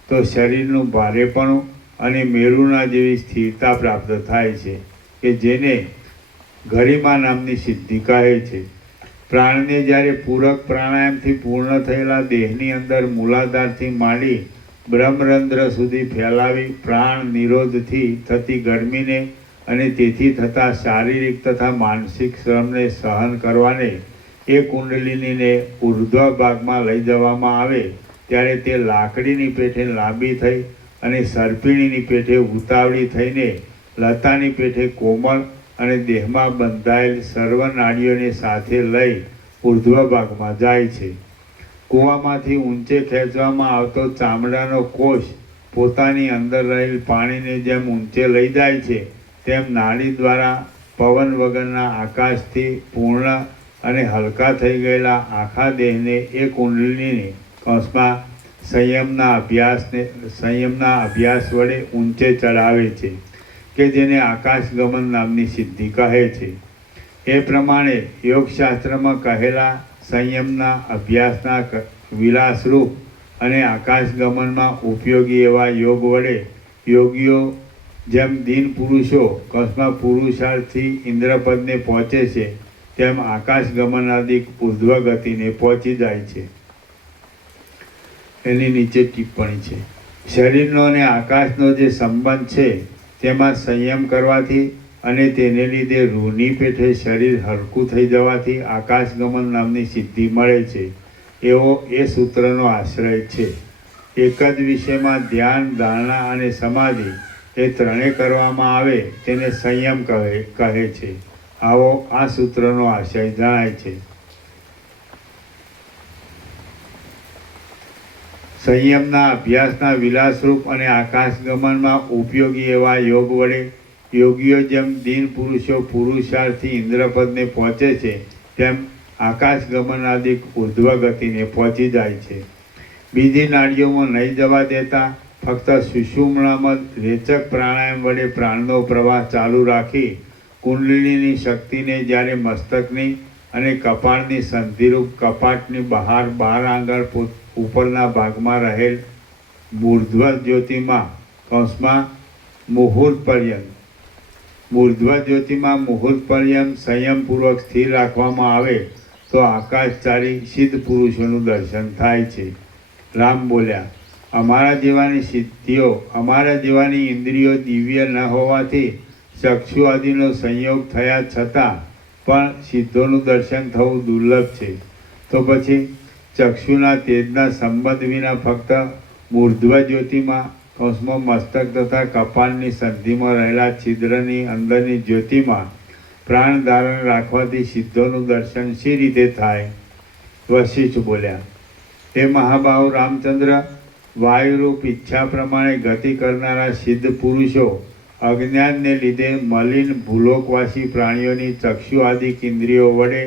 તો શરીરનું ભારેપણું અને મેરુના જેવી સ્થિરતા પ્રાપ્ત થાય છે કે જેને ગરિમા નામની સિદ્ધિ કહે છે. પ્રાણને જ્યારે પૂરક પ્રાણાયામથી પૂર્ણ થયેલા દેહની અંદર મૂલાધારથી માંડી બ્રહ્મરંધ્ર સુધી ફેલાવી પ્રાણ નિરોધથી થતી ગરમીને અને તેથી થતા શારીરિક તથા માનસિક શ્રમને સહન કરવાને એ કુંડલિનીને ઉર્ધ્વ ભાગમાં લઈ જવામાં આવે ત્યારે તે લાકડીની પેઠે લાંબી થઈ અને સર્પિણીની પેઠે ઉતાવળી થઈને લતાની પેઠે કોમળ અને દેહમાં બંધાયેલ સર્વ નાડીઓને સાથે લઈ ઉર્ધ્વ ભાગમાં જાય છે. કૂવામાંથી ઊંચે ખેંચવામાં આવતો ચામડાનો કોષ પોતાની અંદર રહેલ પાણીને જેમ ઊંચે લઈ જાય છે તેમ નાડી દ્વારા પવન વગરના આકાશથી પૂર્ણ અને હલકા થઈ ગયેલા આખા દેહને એ કુંડલિનીને કૌંસમાં સંયમના અભ્યાસ વડે ઊંચે ચડાવે છે કે જેને આકાશગમન નામની સિદ્ધિ કહે છે. એ પ્રમાણે યોગશાસ્ત્રમાં કહેલા સંયમના અભ્યાસના વિલાસરૂપ અને આકાશગમનમાં ઉપયોગી એવા યોગ વડે યોગીઓ જેમ દિન પુરુષો કૌંસમાં પુરુષાર્થથી ઇન્દ્રપદને પહોંચે છે તેમ આકાશગમનાદિક ઉર્ધ્વ ગતિને પહોંચી જાય છે. એની નીચે ટિપ્પણી છે. શરીરનો અને આકાશનો જે સંબંધ છે તેમાં સંયમ કરવાથી અને તેને લીધે રૂહની પેઠે શરીર હલકું થઈ જવાથી આકાશગમન નામની સિદ્ધિ મળે છે એવો એ સૂત્રનો આશ્રય છે. એક જ વિષયમાં ધ્યાન, ધારણા અને સમાધિ એ ત્રણેય કરવામાં આવે તેને સંયમ કહે છે. આવો આ સૂત્રનો આશય જણાય છે. સંયમના અભ્યાસના વિલાસરૂપ અને આકાશગમનમાં ઉપયોગી એવા યોગ વડે યોગીઓ જેમ દિન પુરુષો પુરુષાર્થથી ઇન્દ્રપદને પહોંચે છે તેમ આકાશગમનાદિક ઉર્ધ્વ ગતિને પહોંચી જાય છે. બીજી નાડીઓમાં નહીં જવા દેતા ફક્ત સુષુમ્નામાં રેચક પ્રાણાયામ વડે પ્રાણનો પ્રવાહ ચાલુ રાખી કુંડલિનીની શક્તિને જ્યારે મસ્તકની અને કપાળની સંધિરૂપ કપાટની બહાર 12 આંગળ ઉપરના ભાગમાં રહેલ મૂર્ધ્વ જ્યોતિમાં કૌંસમાં મુહૂર્ત પર્યંત સંયમપૂર્વક સ્થિર રાખવામાં આવે તો આકાશચારી સિદ્ધ પુરુષોનું દર્શન થાય છે. રામ બોલ્યા, અમારા જેવાની સિદ્ધિઓ, અમારા જેવાની ઇન્દ્રિયો દિવ્ય ન હોવાથી ચક્ષુ આદિનો સંયોગ થયા છતાં પણ સિદ્ધોનું દર્શન થવું દુર્લભ છે. તો પછી ચક્ષુના તેજના સંબંધ વિના ફક્ત મૂર્ધ્વ જ્યોતિમાં કૌંસમાં મસ્તક તથા કપાળની સંધિમાં રહેલા છિદ્રની અંદરની જ્યોતિમાં પ્રાણ ધારણ રાખવાથી સિદ્ધોનું દર્શન શી રીતે થાય? વશિષ્ઠ બોલ્યા, હે મહાબાહુ રામચંદ્ર, વાયુરૂપ ઈચ્છા પ્રમાણે ગતિ કરનારા સિદ્ધ પુરુષો અજ્ઞાનને લીધે મલિન ભૂલોકવાસી પ્રાણીઓની ચક્ષુ આદિક ઇન્દ્રિયો વડે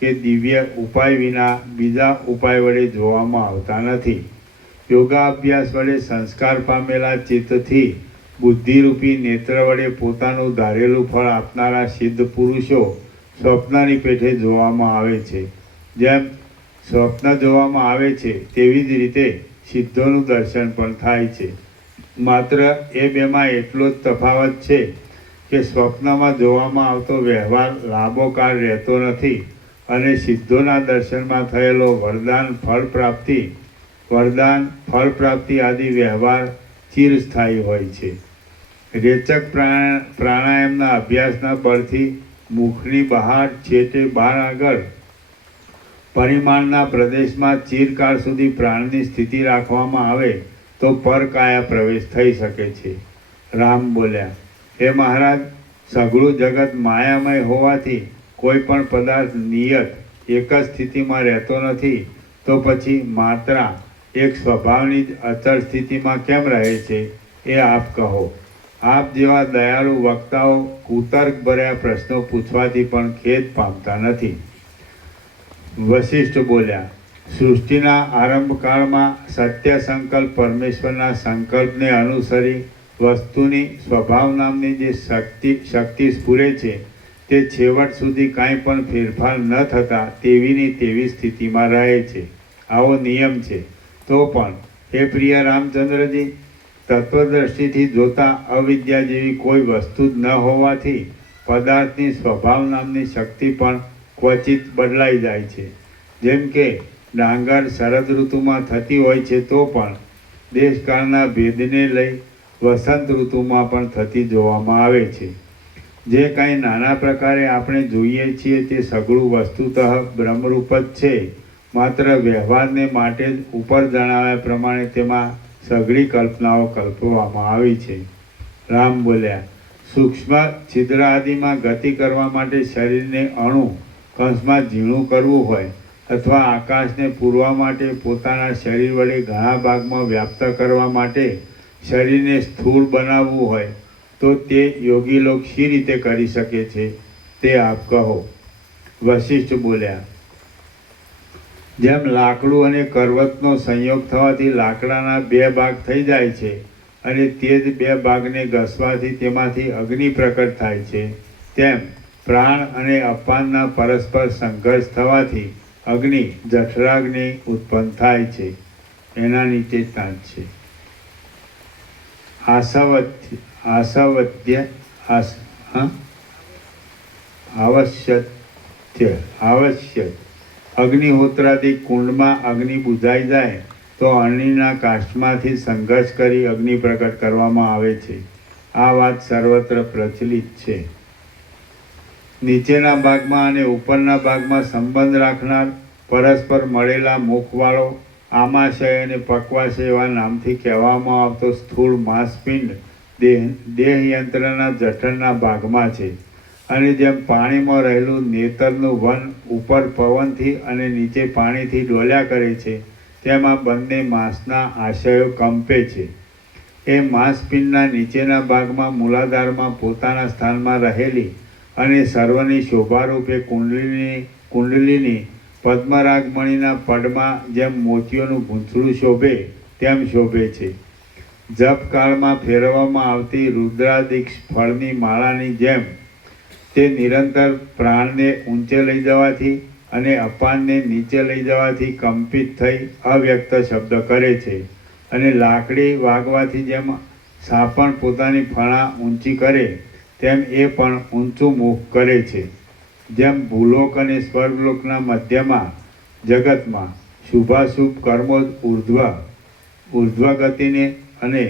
કે દિવ્ય ઉપાય વિના બીજા ઉપાય વડે જોવામાં આવતા નથી. યોગાભ્યાસ વડે સંસ્કાર પામેલા ચિત્તથી બુદ્ધિરૂપી નેત્ર વડે પોતાનું ધારેલું ફળ આપનારા સિદ્ધ પુરુષો સ્વપ્નની પેઠે જોવામાં આવે છે. જેમ સ્વપ્ન જોવામાં આવે છે તેવી જ રીતે સિદ્ધોનું દર્શન પણ થાય છે. માત્ર એ બેમાં એટલો જ તફાવત છે કે સ્વપ્નમાં જોવામાં આવતો વ્યવહાર લાંબો કાળ રહેતો નથી અને સિદ્ધોના દર્શનમાં થયેલો વરદાન ફળ પ્રાપ્તિ આદિ વ્યવહાર ચિરસ્થાયી હોય છે. રેચક પ્રાણાયામના અભ્યાસના બળથી મુખની બહાર છેટે 12 આગળ પરિમાણના પ્રદેશમાં ચિરકાળ સુધી પ્રાણની સ્થિતિ રાખવામાં આવે તો પરકાયા પ્રવેશ થઈ શકે છે. રામ બોલ્યા, હે મહારાજ, સઘળું જગત માયામય હોવાથી કોઈ પણ પદાર્થ નિયત એક જ સ્થિતિમાં રહેતો નથી, તો પછી માત્રા એક સ્વભાવની જ અચળ સ્થિતિમાં કેમ રહે છે એ આપ કહો. આપ જેવા દયાળુ વક્તાઓ કુતર્ક ભર્યા પ્રશ્નો પૂછવાથી પણ ખેદ પામતા નથી. વશિષ્ઠ બોલ્યા, સૃષ્ટિના આરંભકાળમાં સત્ય સંકલ્પ પરમેશ્વરના સંકલ્પને અનુસરી વસ્તુની સ્વભાવ નામની જે શક્તિ સ્ફુરે છે તે છેવટ સુધી કાંઈ પણ ફેરફાર ન થતાં તેવીની તેવી સ્થિતિમાં રહે છે. આવો નિયમ છે. તો પણ હે પ્રિય રામચંદ્રજી, તત્વદ્રષ્ટિથી જોતા અવિદ્યા જેવી કોઈ વસ્તુ જ ન હોવાથી પદાર્થની સ્વભાવ નામની શક્તિ પણ ક્વચિત બદલાઈ જાય છે. જેમ કે ડાંગર શરદ ઋતુમાં થતી હોય છે તો પણ દેશકાળના ભેદને લઈ વસંત ઋતુમાં પણ થતી જોવામાં આવે છે. જે કાંઈ નાના પ્રકારે આપણે જોઈએ છીએ તે સઘળું વસ્તુતઃ બ્રહ્મરૂપ જ છે. માત્ર વ્યવહારને માટે જ ઉપર જણાવ્યા પ્રમાણે તેમાં સઘળી કલ્પનાઓ કલ્પવામાં આવી છે. રામ બોલ્યા, સૂક્ષ્મ છિદ્ર આદિમાં ગતિ કરવા માટે શરીરને અણુ કંસમાં ઝીણું કરવું હોય અથવા આકાશને પૂરવા માટે પોતાના શરીર વડે ઘણા ભાગમાં વ્યાપ્ત કરવા માટે શરીરને સ્થૂળ બનાવવું હોય તો તે યોગી લોક શી રીતે કરી શકે છે તે આપ કહો. વશિષ્ઠ બોલ્યા, જેમ લાકડું અને કરવતનો સંયોગ થવાથી લાકડાના 2 ભાગ થઈ જાય છે અને તે જ 2 ભાગને ઘસવાથી તેમાંથી અગ્નિ પ્રકટ થાય છે, તેમ પ્રાણ અને અપાનના પરસ્પર સંઘર્ષ થવાથી અગ્નિ જઠરાગ્નિ ઉત્પન્ન થાય છે. એના નીચે તાંત છે. આવશ્ય અગ્નિહોત્રાદી કુંડમાં અગ્નિ બુઝાઈ જાય તો અગ્નિના કાષ્ઠમાંથી સંઘર્ષ કરી અગ્નિ પ્રકટ કરવામાં આવે છે. આ વાત સર્વત્ર પ્રચલિત છે. નીચેના ભાગમાં અને ઉપરના ભાગમાં સંબંધ રાખનાર પરસ્પર મળેલા મુખવાળો આમાશય અને પક્વાશય એવા નામથી કહેવામાં આવતો સ્થૂળ માંસપિંડ દેહયંત્રના જઠરના ભાગમાં છે. અને જેમ પાણીમાં રહેલું નેતરનું વન ઉપર પવનથી અને નીચે પાણીથી ડોલ્યા કરે છે તેમ આ બંને માંસના આશયો કંપે છે. એ માંસપિંડના નીચેના ભાગમાં મૂલાધારમાં પોતાના સ્થાનમાં રહેલી અને સર્વની શોભારૂપે કુંડલીની પદ્મરાગમણીના પડમાં જેમ મોતીઓનું ગૂંથળું શોભે તેમ શોભે છે. જપકાળમાં ફેરવવામાં આવતી રુદ્રાદિક ફળની માળાની જેમ તે નિરંતર પ્રાણને ઊંચે લઈ જવાથી અને અપાનને નીચે લઈ જવાથી કંપિત થઈ અવ્યક્ત શબ્દ કરે છે. અને લાકડી વાગવાથી જેમ સાપણ પોતાની ફણા ઊંચી કરે તેમ એ પણ ઊંચું મુખ કરે છે. જેમ ભૂલોક અને સ્વર્ગલોકના મધ્યમાં જગતમાં શુભાશુભ કર્મો ઉર્ધ્વ ગતિને અને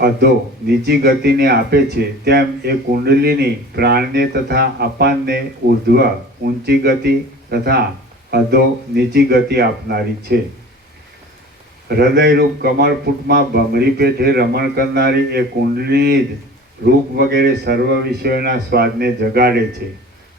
અધો નીચી ગતિને આપે છે તેમ એ કુંડલીની પ્રાણને તથા અપાનને ઉર્ધ્વ ઊંચી ગતિ તથા અધો નીચી ગતિ આપનારી છે. હૃદયરૂપ કમળપુટમાં ભમરી પેઠે રમણ કરનારી એ કુંડલી જ રૂપ વગેરે સર્વ વિષયોના સ્વાદને જગાડે છે.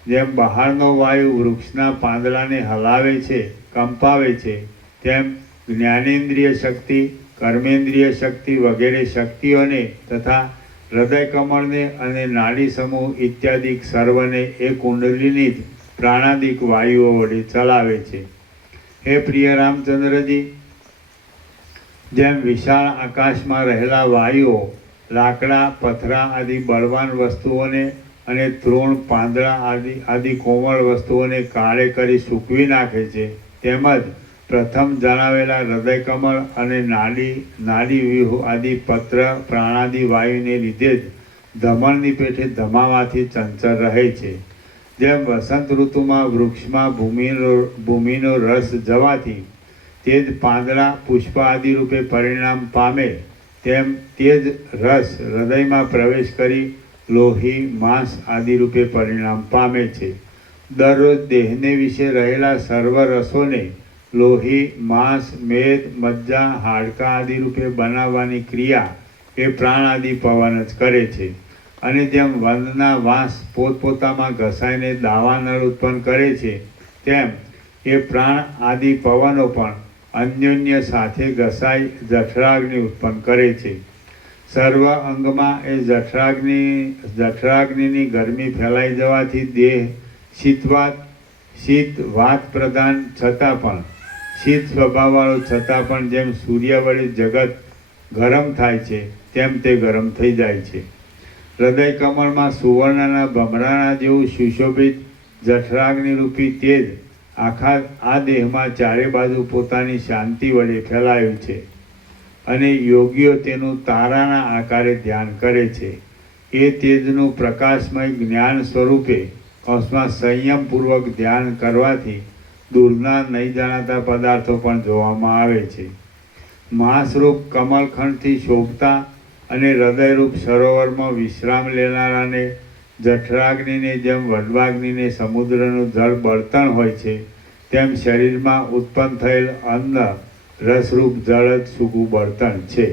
જેમ બહારનો વાયુ વૃક્ષના પાંદડાને હલાવે છે, કંપાવે છે, તેમ જ્ઞાનેન્દ્રિય શક્તિ, કર્મેન્દ્રિય શક્તિ વગેરે શક્તિઓને તથા હૃદય કમળને અને નાડી સમૂહ ઇત્યાદિ સર્વને એ કુંડલીની જ પ્રાણાદિક વાયુઓ વડે ચલાવે છે. હે પ્રિય રામચંદ્રજી, જેમ વિશાળ આકાશમાં રહેલા વાયુઓ લાકડા, પથરા આદિ બળવાન વસ્તુઓને અને તૃણ, પાંદડા આદિ કોમળ વસ્તુઓને કાળે કરી સૂકવી નાખે છે, તેમજ પ્રથમ જણાવેલા હૃદયકમળ અને નાડી વ્યૂહ આદિ પત્ર પ્રાણાદિ વાયુને લીધે જ ધમણની પેઠે ધમાવાથી ચંચળ રહે છે. જેમ વસંત ઋતુમાં વૃક્ષમાં ભૂમિનો રસ જવાથી તે જ પાંદડા પુષ્પ આદિ રૂપે પરિણામ પામે તેમ તે જ રસ હૃદયમાં પ્રવેશ કરી લોહી, માંસ આદિ રૂપે પરિણામ પામે છે. દરરોજ દેહને વિશે રહેલા સર્વ રસોને લોહી, માંસ, મેદ, મજ્જા, હાડકાં આદિ રૂપે બનાવવાની ક્રિયા એ પ્રાણ આદિ પવન જ કરે છે. અને જેમ વનના વાંસ પોતપોતામાં ઘસાઈને દાવાનળ ઉત્પન્ન કરે છે તેમ એ પ્રાણ આદિ પવનો પણ અન્યોન્ય સાથે ઘસાઈ જઠરાગ્નિ ઉત્પન્ન કરે છે. સર્વ અંગમાં એ જઠરાગ્નિની ગરમી ફેલાઈ જવાથી દેહ શીત વાત પ્રધાન છતાં પણ શીત સ્વભાવવાળો છતાં પણ જેમ સૂર્ય વડે જગત ગરમ થાય છે તેમ તે ગરમ થઈ જાય છે. હૃદય કમળમાં સુવર્ણના ભમરાના જેવું સુશોભિત જઠરાગ્નિરૂપી તેજ આખા આ દેહમાં ચારે બાજુ પોતાની શાંતિ વડે ફેલાયું છે અને યોગીઓ તેનું તારાના આકારે ધ્યાન કરે છે. એ તેજનું પ્રકાશમય જ્ઞાન સ્વરૂપે કૌંસમાં સંયમપૂર્વક ધ્યાન કરવાથી દૂરના નહીં જણાતા પદાર્થો પણ જોવામાં આવે છે. માંસરૂપ કમલખંડથી શોભતા અને હૃદયરૂપ સરોવરમાં વિશ્રામ લેનારાને જઠરાગ્નિને જેમ વડવાગ્નિને સમુદ્રનું જળ બળતણ હોય છે તેમ શરીરમાં ઉત્પન્ન થયેલ અન્ન રસરૂપ જળ જ સૂકું બળતણ છે.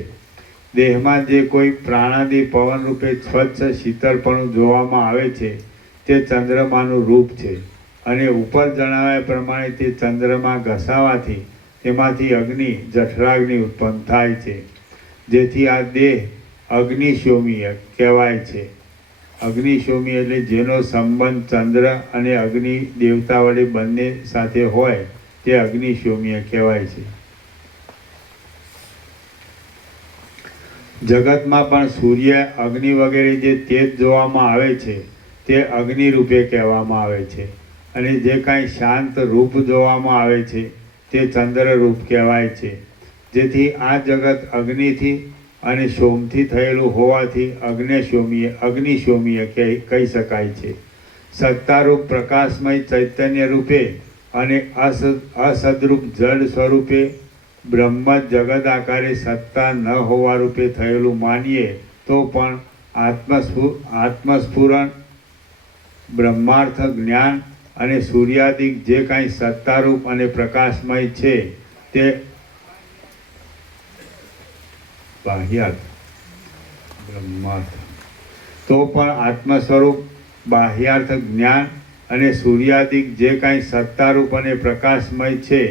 દેહમાં જે કોઈ પ્રાણાદિ પવનરૂપે સ્વચ્છ શીતળપણું જોવામાં આવે છે તે ચંદ્રમાનું રૂપ છે અને ઉપર જણાવ્યા પ્રમાણે તે ચંદ્રમાં ઘસાવાથી તેમાંથી અગ્નિ જઠરાગ્નિ ઉત્પન્ન થાય છે, જેથી આ દેહ અગ્નિશોમીય કહેવાય છે. અગ્નિશોમી એટલે જેનો સંબંધ ચંદ્ર અને અગ્નિ દેવતા વડે બંને સાથે હોય તે અગ્નિશોમીય કહેવાય છે. જગતમાં પણ સૂર્ય, અગ્નિ વગેરે જે તેજ જોવામાં આવે છે તે અગ્નિ રૂપે કહેવામાં આવે છે અને જે કાંઈ શાંત રૂપ જોવામાં આવે છે તે ચંદ્ર રૂપ કહેવાય છે. જેથી આ જગત અગ્નિથી અને સોમથી થયેલું હોવાથી અગ્નિશોમીય કહી શકાય છે. સત્તારૂપ પ્રકાશમય ચૈતન્ય રૂપે અને અસદરૂપ જડ સ્વરૂપે બ્રહ્મ જગત આકારે સત્તા ન હોવા રૂપે થયેલું માનીએ તો પણ આત્મસ્ફુરણ, બ્રહ્માર્થ જ્ઞાન અને સૂર્યાદિક જે કાંઈ સત્તારૂપ અને પ્રકાશમય છે તે બાહ્યાર્થ બ્રહ્માર્થ તો પણ આત્મ સ્વરૂપ, બાહ્યાર્થ જ્ઞાન અને સૂર્યાદિક જે કાંઈ સત્તારૂપ અને પ્રકાશમય છે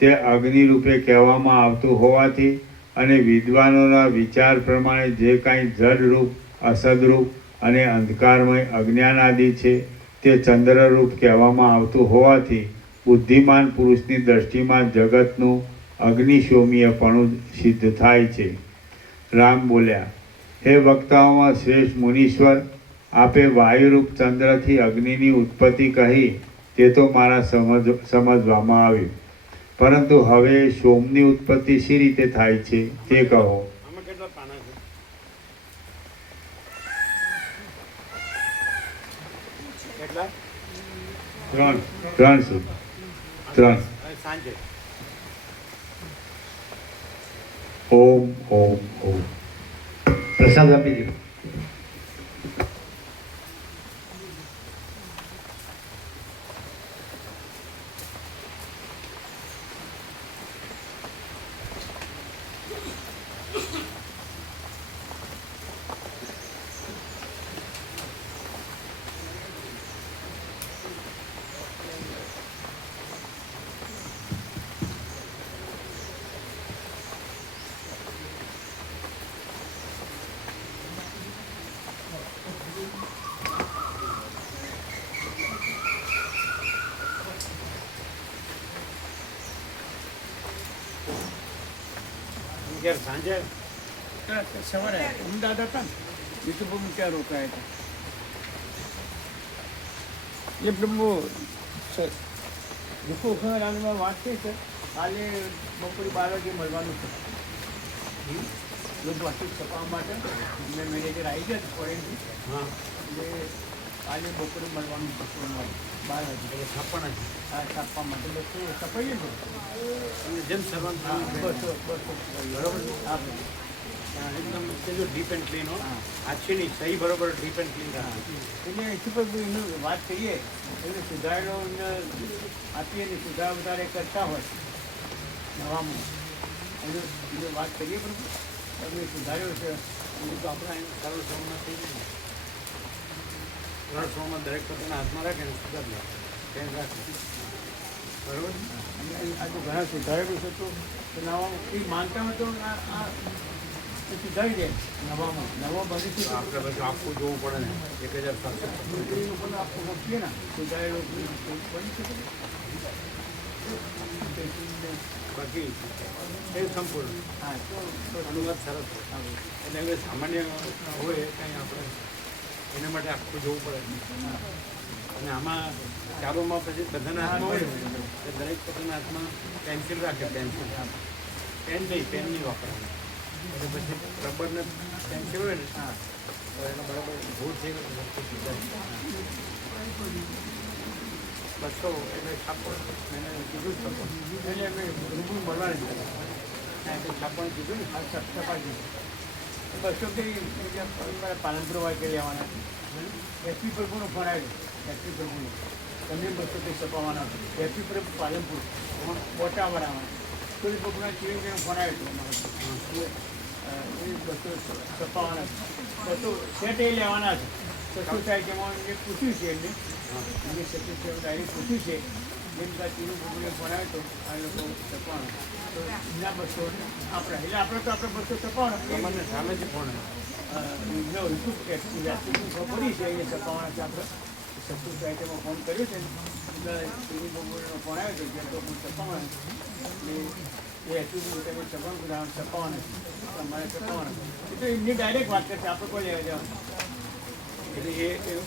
તે અગ્નિ રૂપે કહેવામાં આવતું હોવાથી અને વિદ્વાનોના વિચાર પ્રમાણે જે કાંઈ જડરૂપ, અસદરૂપ અને અંધકારમય અજ્ઞાનાદિ છે તે ચંદ્રરૂપ કહેવામાં આવતું હોવાથી બુદ્ધિમાન પુરુષની દ્રષ્ટિમાં જગતનું અગ્નિશોમીયપણું સિદ્ધ થાય છે. રામ બોલ્યા, હે વક્તાઓમાં શ્રેષ્ઠ મુનીશ્વર, આપે વાયુરૂપ ચંદ્રથી અગ્નિની ઉત્પત્તિ કહી તે તો મારા સમજવામાં આવ્યું, પરંતુ હવે સોમની ઉત્પત્તિ શી રીતે થાય છે તે કહો. આમાં કેટલા પાના છે? કેટલા? 3 સુધી 3. સાંજે ઓમ ઓમ ઓમ. પ્રસાદ આપી દો. ક્યારે સાંજે સવારે અમદાવાદ હતા ને યુટ્યુબમાં ત્યાં રોકાયા હતા. એ પ્રભુ દુઃખો ખરામાં વાત થઈ છે. કાલે બપોરે 12 વાગે મળવાનું છે લોકો વાતચીત છપાવવા માટે. મેં મેનેજર આવી ગયા ફોરેનથી. હા એટલે કાલે બપોરે મળવાનું છે 12 વાગે છાપવાના છે. આ છાપવા માટે બધું છપાઈએ ને. જેમ સર્વન બસ બરોબર છે. આપણે એકદમ ડીપ એન્ડ ક્લીન હો. આછી નહીં, સહી બરોબર ડીપ એન્ડ ક્લીન રાખે. એટલે એથી પર એનું વાત કરીએ એને સુધારેલો આપીએ ને સુધાર વધારે કરતા હોય નવામાં એનું વાત કરીએ પણ તમે સુધાર્યો છે હું તો આપણા અહીં સરળ સોમાં થઈ જાય ને, સરળ સોમાં દરેક પોતાના હાથમાં રાખે ને સુધાર લે ધ્યાન રાખે. બરોબર છે? અને આ તો ઘણા સુધારેલું છે તો નવામાં એ માનતા હોય તો આ સુધારી દે નવામાં નવા બની તો આપણે બધું આખું જોવું પડે ને. 1700 આખું મૂકીએ ને સુધારેલું બની શકે. બાકી એ સંપૂર્ણ હા તો અનુવાદ સરસ છે. એટલે હવે સામાન્ય હોય કંઈ આપણે એના માટે આખું જોવું પડે અને આમાં ચાલોમાં પછી બધાના હાથમાં હોય ને એટલે દરેક પોતાના હાથમાં પેન્સિલ રાખે પેન્સિલ પેન નહીં વાપરવાનું એટલે પછી રબરને પેન્સિલ હોય ને તો એનો બરાબર ભૂલ થઈ ગયો બસો એટલે છાપો મેં કીધું છાપો એટલે અમે રૂબરૂ મળવાની એટલે છાપવાનું કીધું ને આ સપાટી 200 કે પાલનપુર વાગે લેવાના એસપી પ્રભુનો ફોન આવ્યો એસપી પ્રભુનો તમને 200 કે છપાવવાના એસપી પ્રભુ પાલનપુર બોટાવાળામાં કોઈ પ્રભુના ચીવીનો ફોન આવ્યો હતો એ 200 છપાવવાના 200 સેટ એ લેવાના છે સસ્તું થાય તેમાં એમને પૂછ્યું છે એમને સસ્તું છે ડાયરેક્ટ પૂછ્યું છે એમ કાંઈ ચીવી પ્રભુને ફોન આવ્યો હતો આ લોકો છપાવવાના તો એના 200 આપણે એટલે આપણે તો આપણે 200 છપાવવાના તમને સામેથી ફોન ખબર છે અહીંયા છપાવવાના છે આપણે સસ્તું સાહિત્યમાં ફોન કર્યો છે ને એટલે એની બપોરનો ફોન આવ્યો હતો કે હું છપાવવાના એટલે એ એટલું બધું તમે છપાવવાના છે તમારે છપાવવાના એટલે એમની ડાયરેક્ટ વાત કરશે આપણે કોઈ લેવા જવાનું એટલે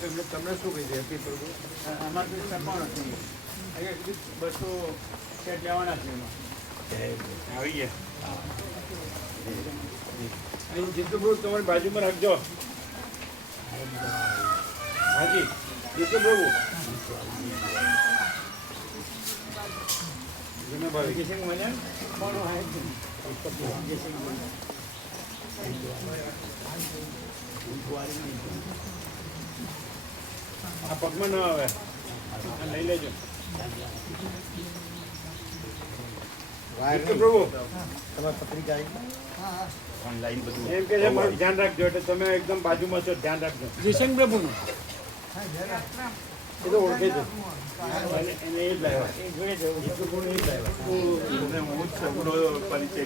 એમને તમને શું કહી છે હેપી પ્રભુ અમારે તો છપાવવાના છે અહીંયા સુધી 200 સેટ લેવાના છે એમાં આવી ગયા અહીં જીતુ પ્રભુ તમારી બાજુમાં રાખજો હાજી જીતુ પ્રભુ જુનાભાઈ જયસિંહ મળ્યા કોણ આવે જયસિંહ આ પગમાં ન આવે આ લઈ લેજો જીતુ પ્રભુ હા એમ કે છે મારું ધ્યાન રાખજો એટલે તમે એકદમ બાજુમાં છો ધ્યાન રાખજો જયસિંહ પ્રભુનું હા જરા એ તો ઓળખે છે એને એ જ લાવ્યા એ જોડે જવું જીતુ પ્રભુ એ જ લાવ્યા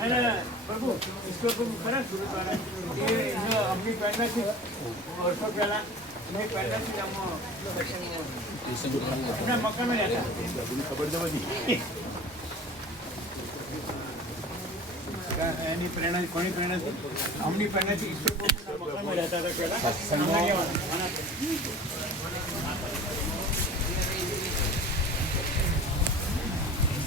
અને પ્રભુ ઈશ્વર પ્રભુ ખરા સુરતવાળા એ અમની પહેલાંથી વર્ષો પહેલાં મેં પહેલાંથી આમાં એમના મકાનમાં રહેતા એની પ્રેરણા કોની પ્રેરણા છે અમની પ્રેરણાથી ઈશ્વર પ્રભુના મકાનમાં રહેતા હતા પહેલાં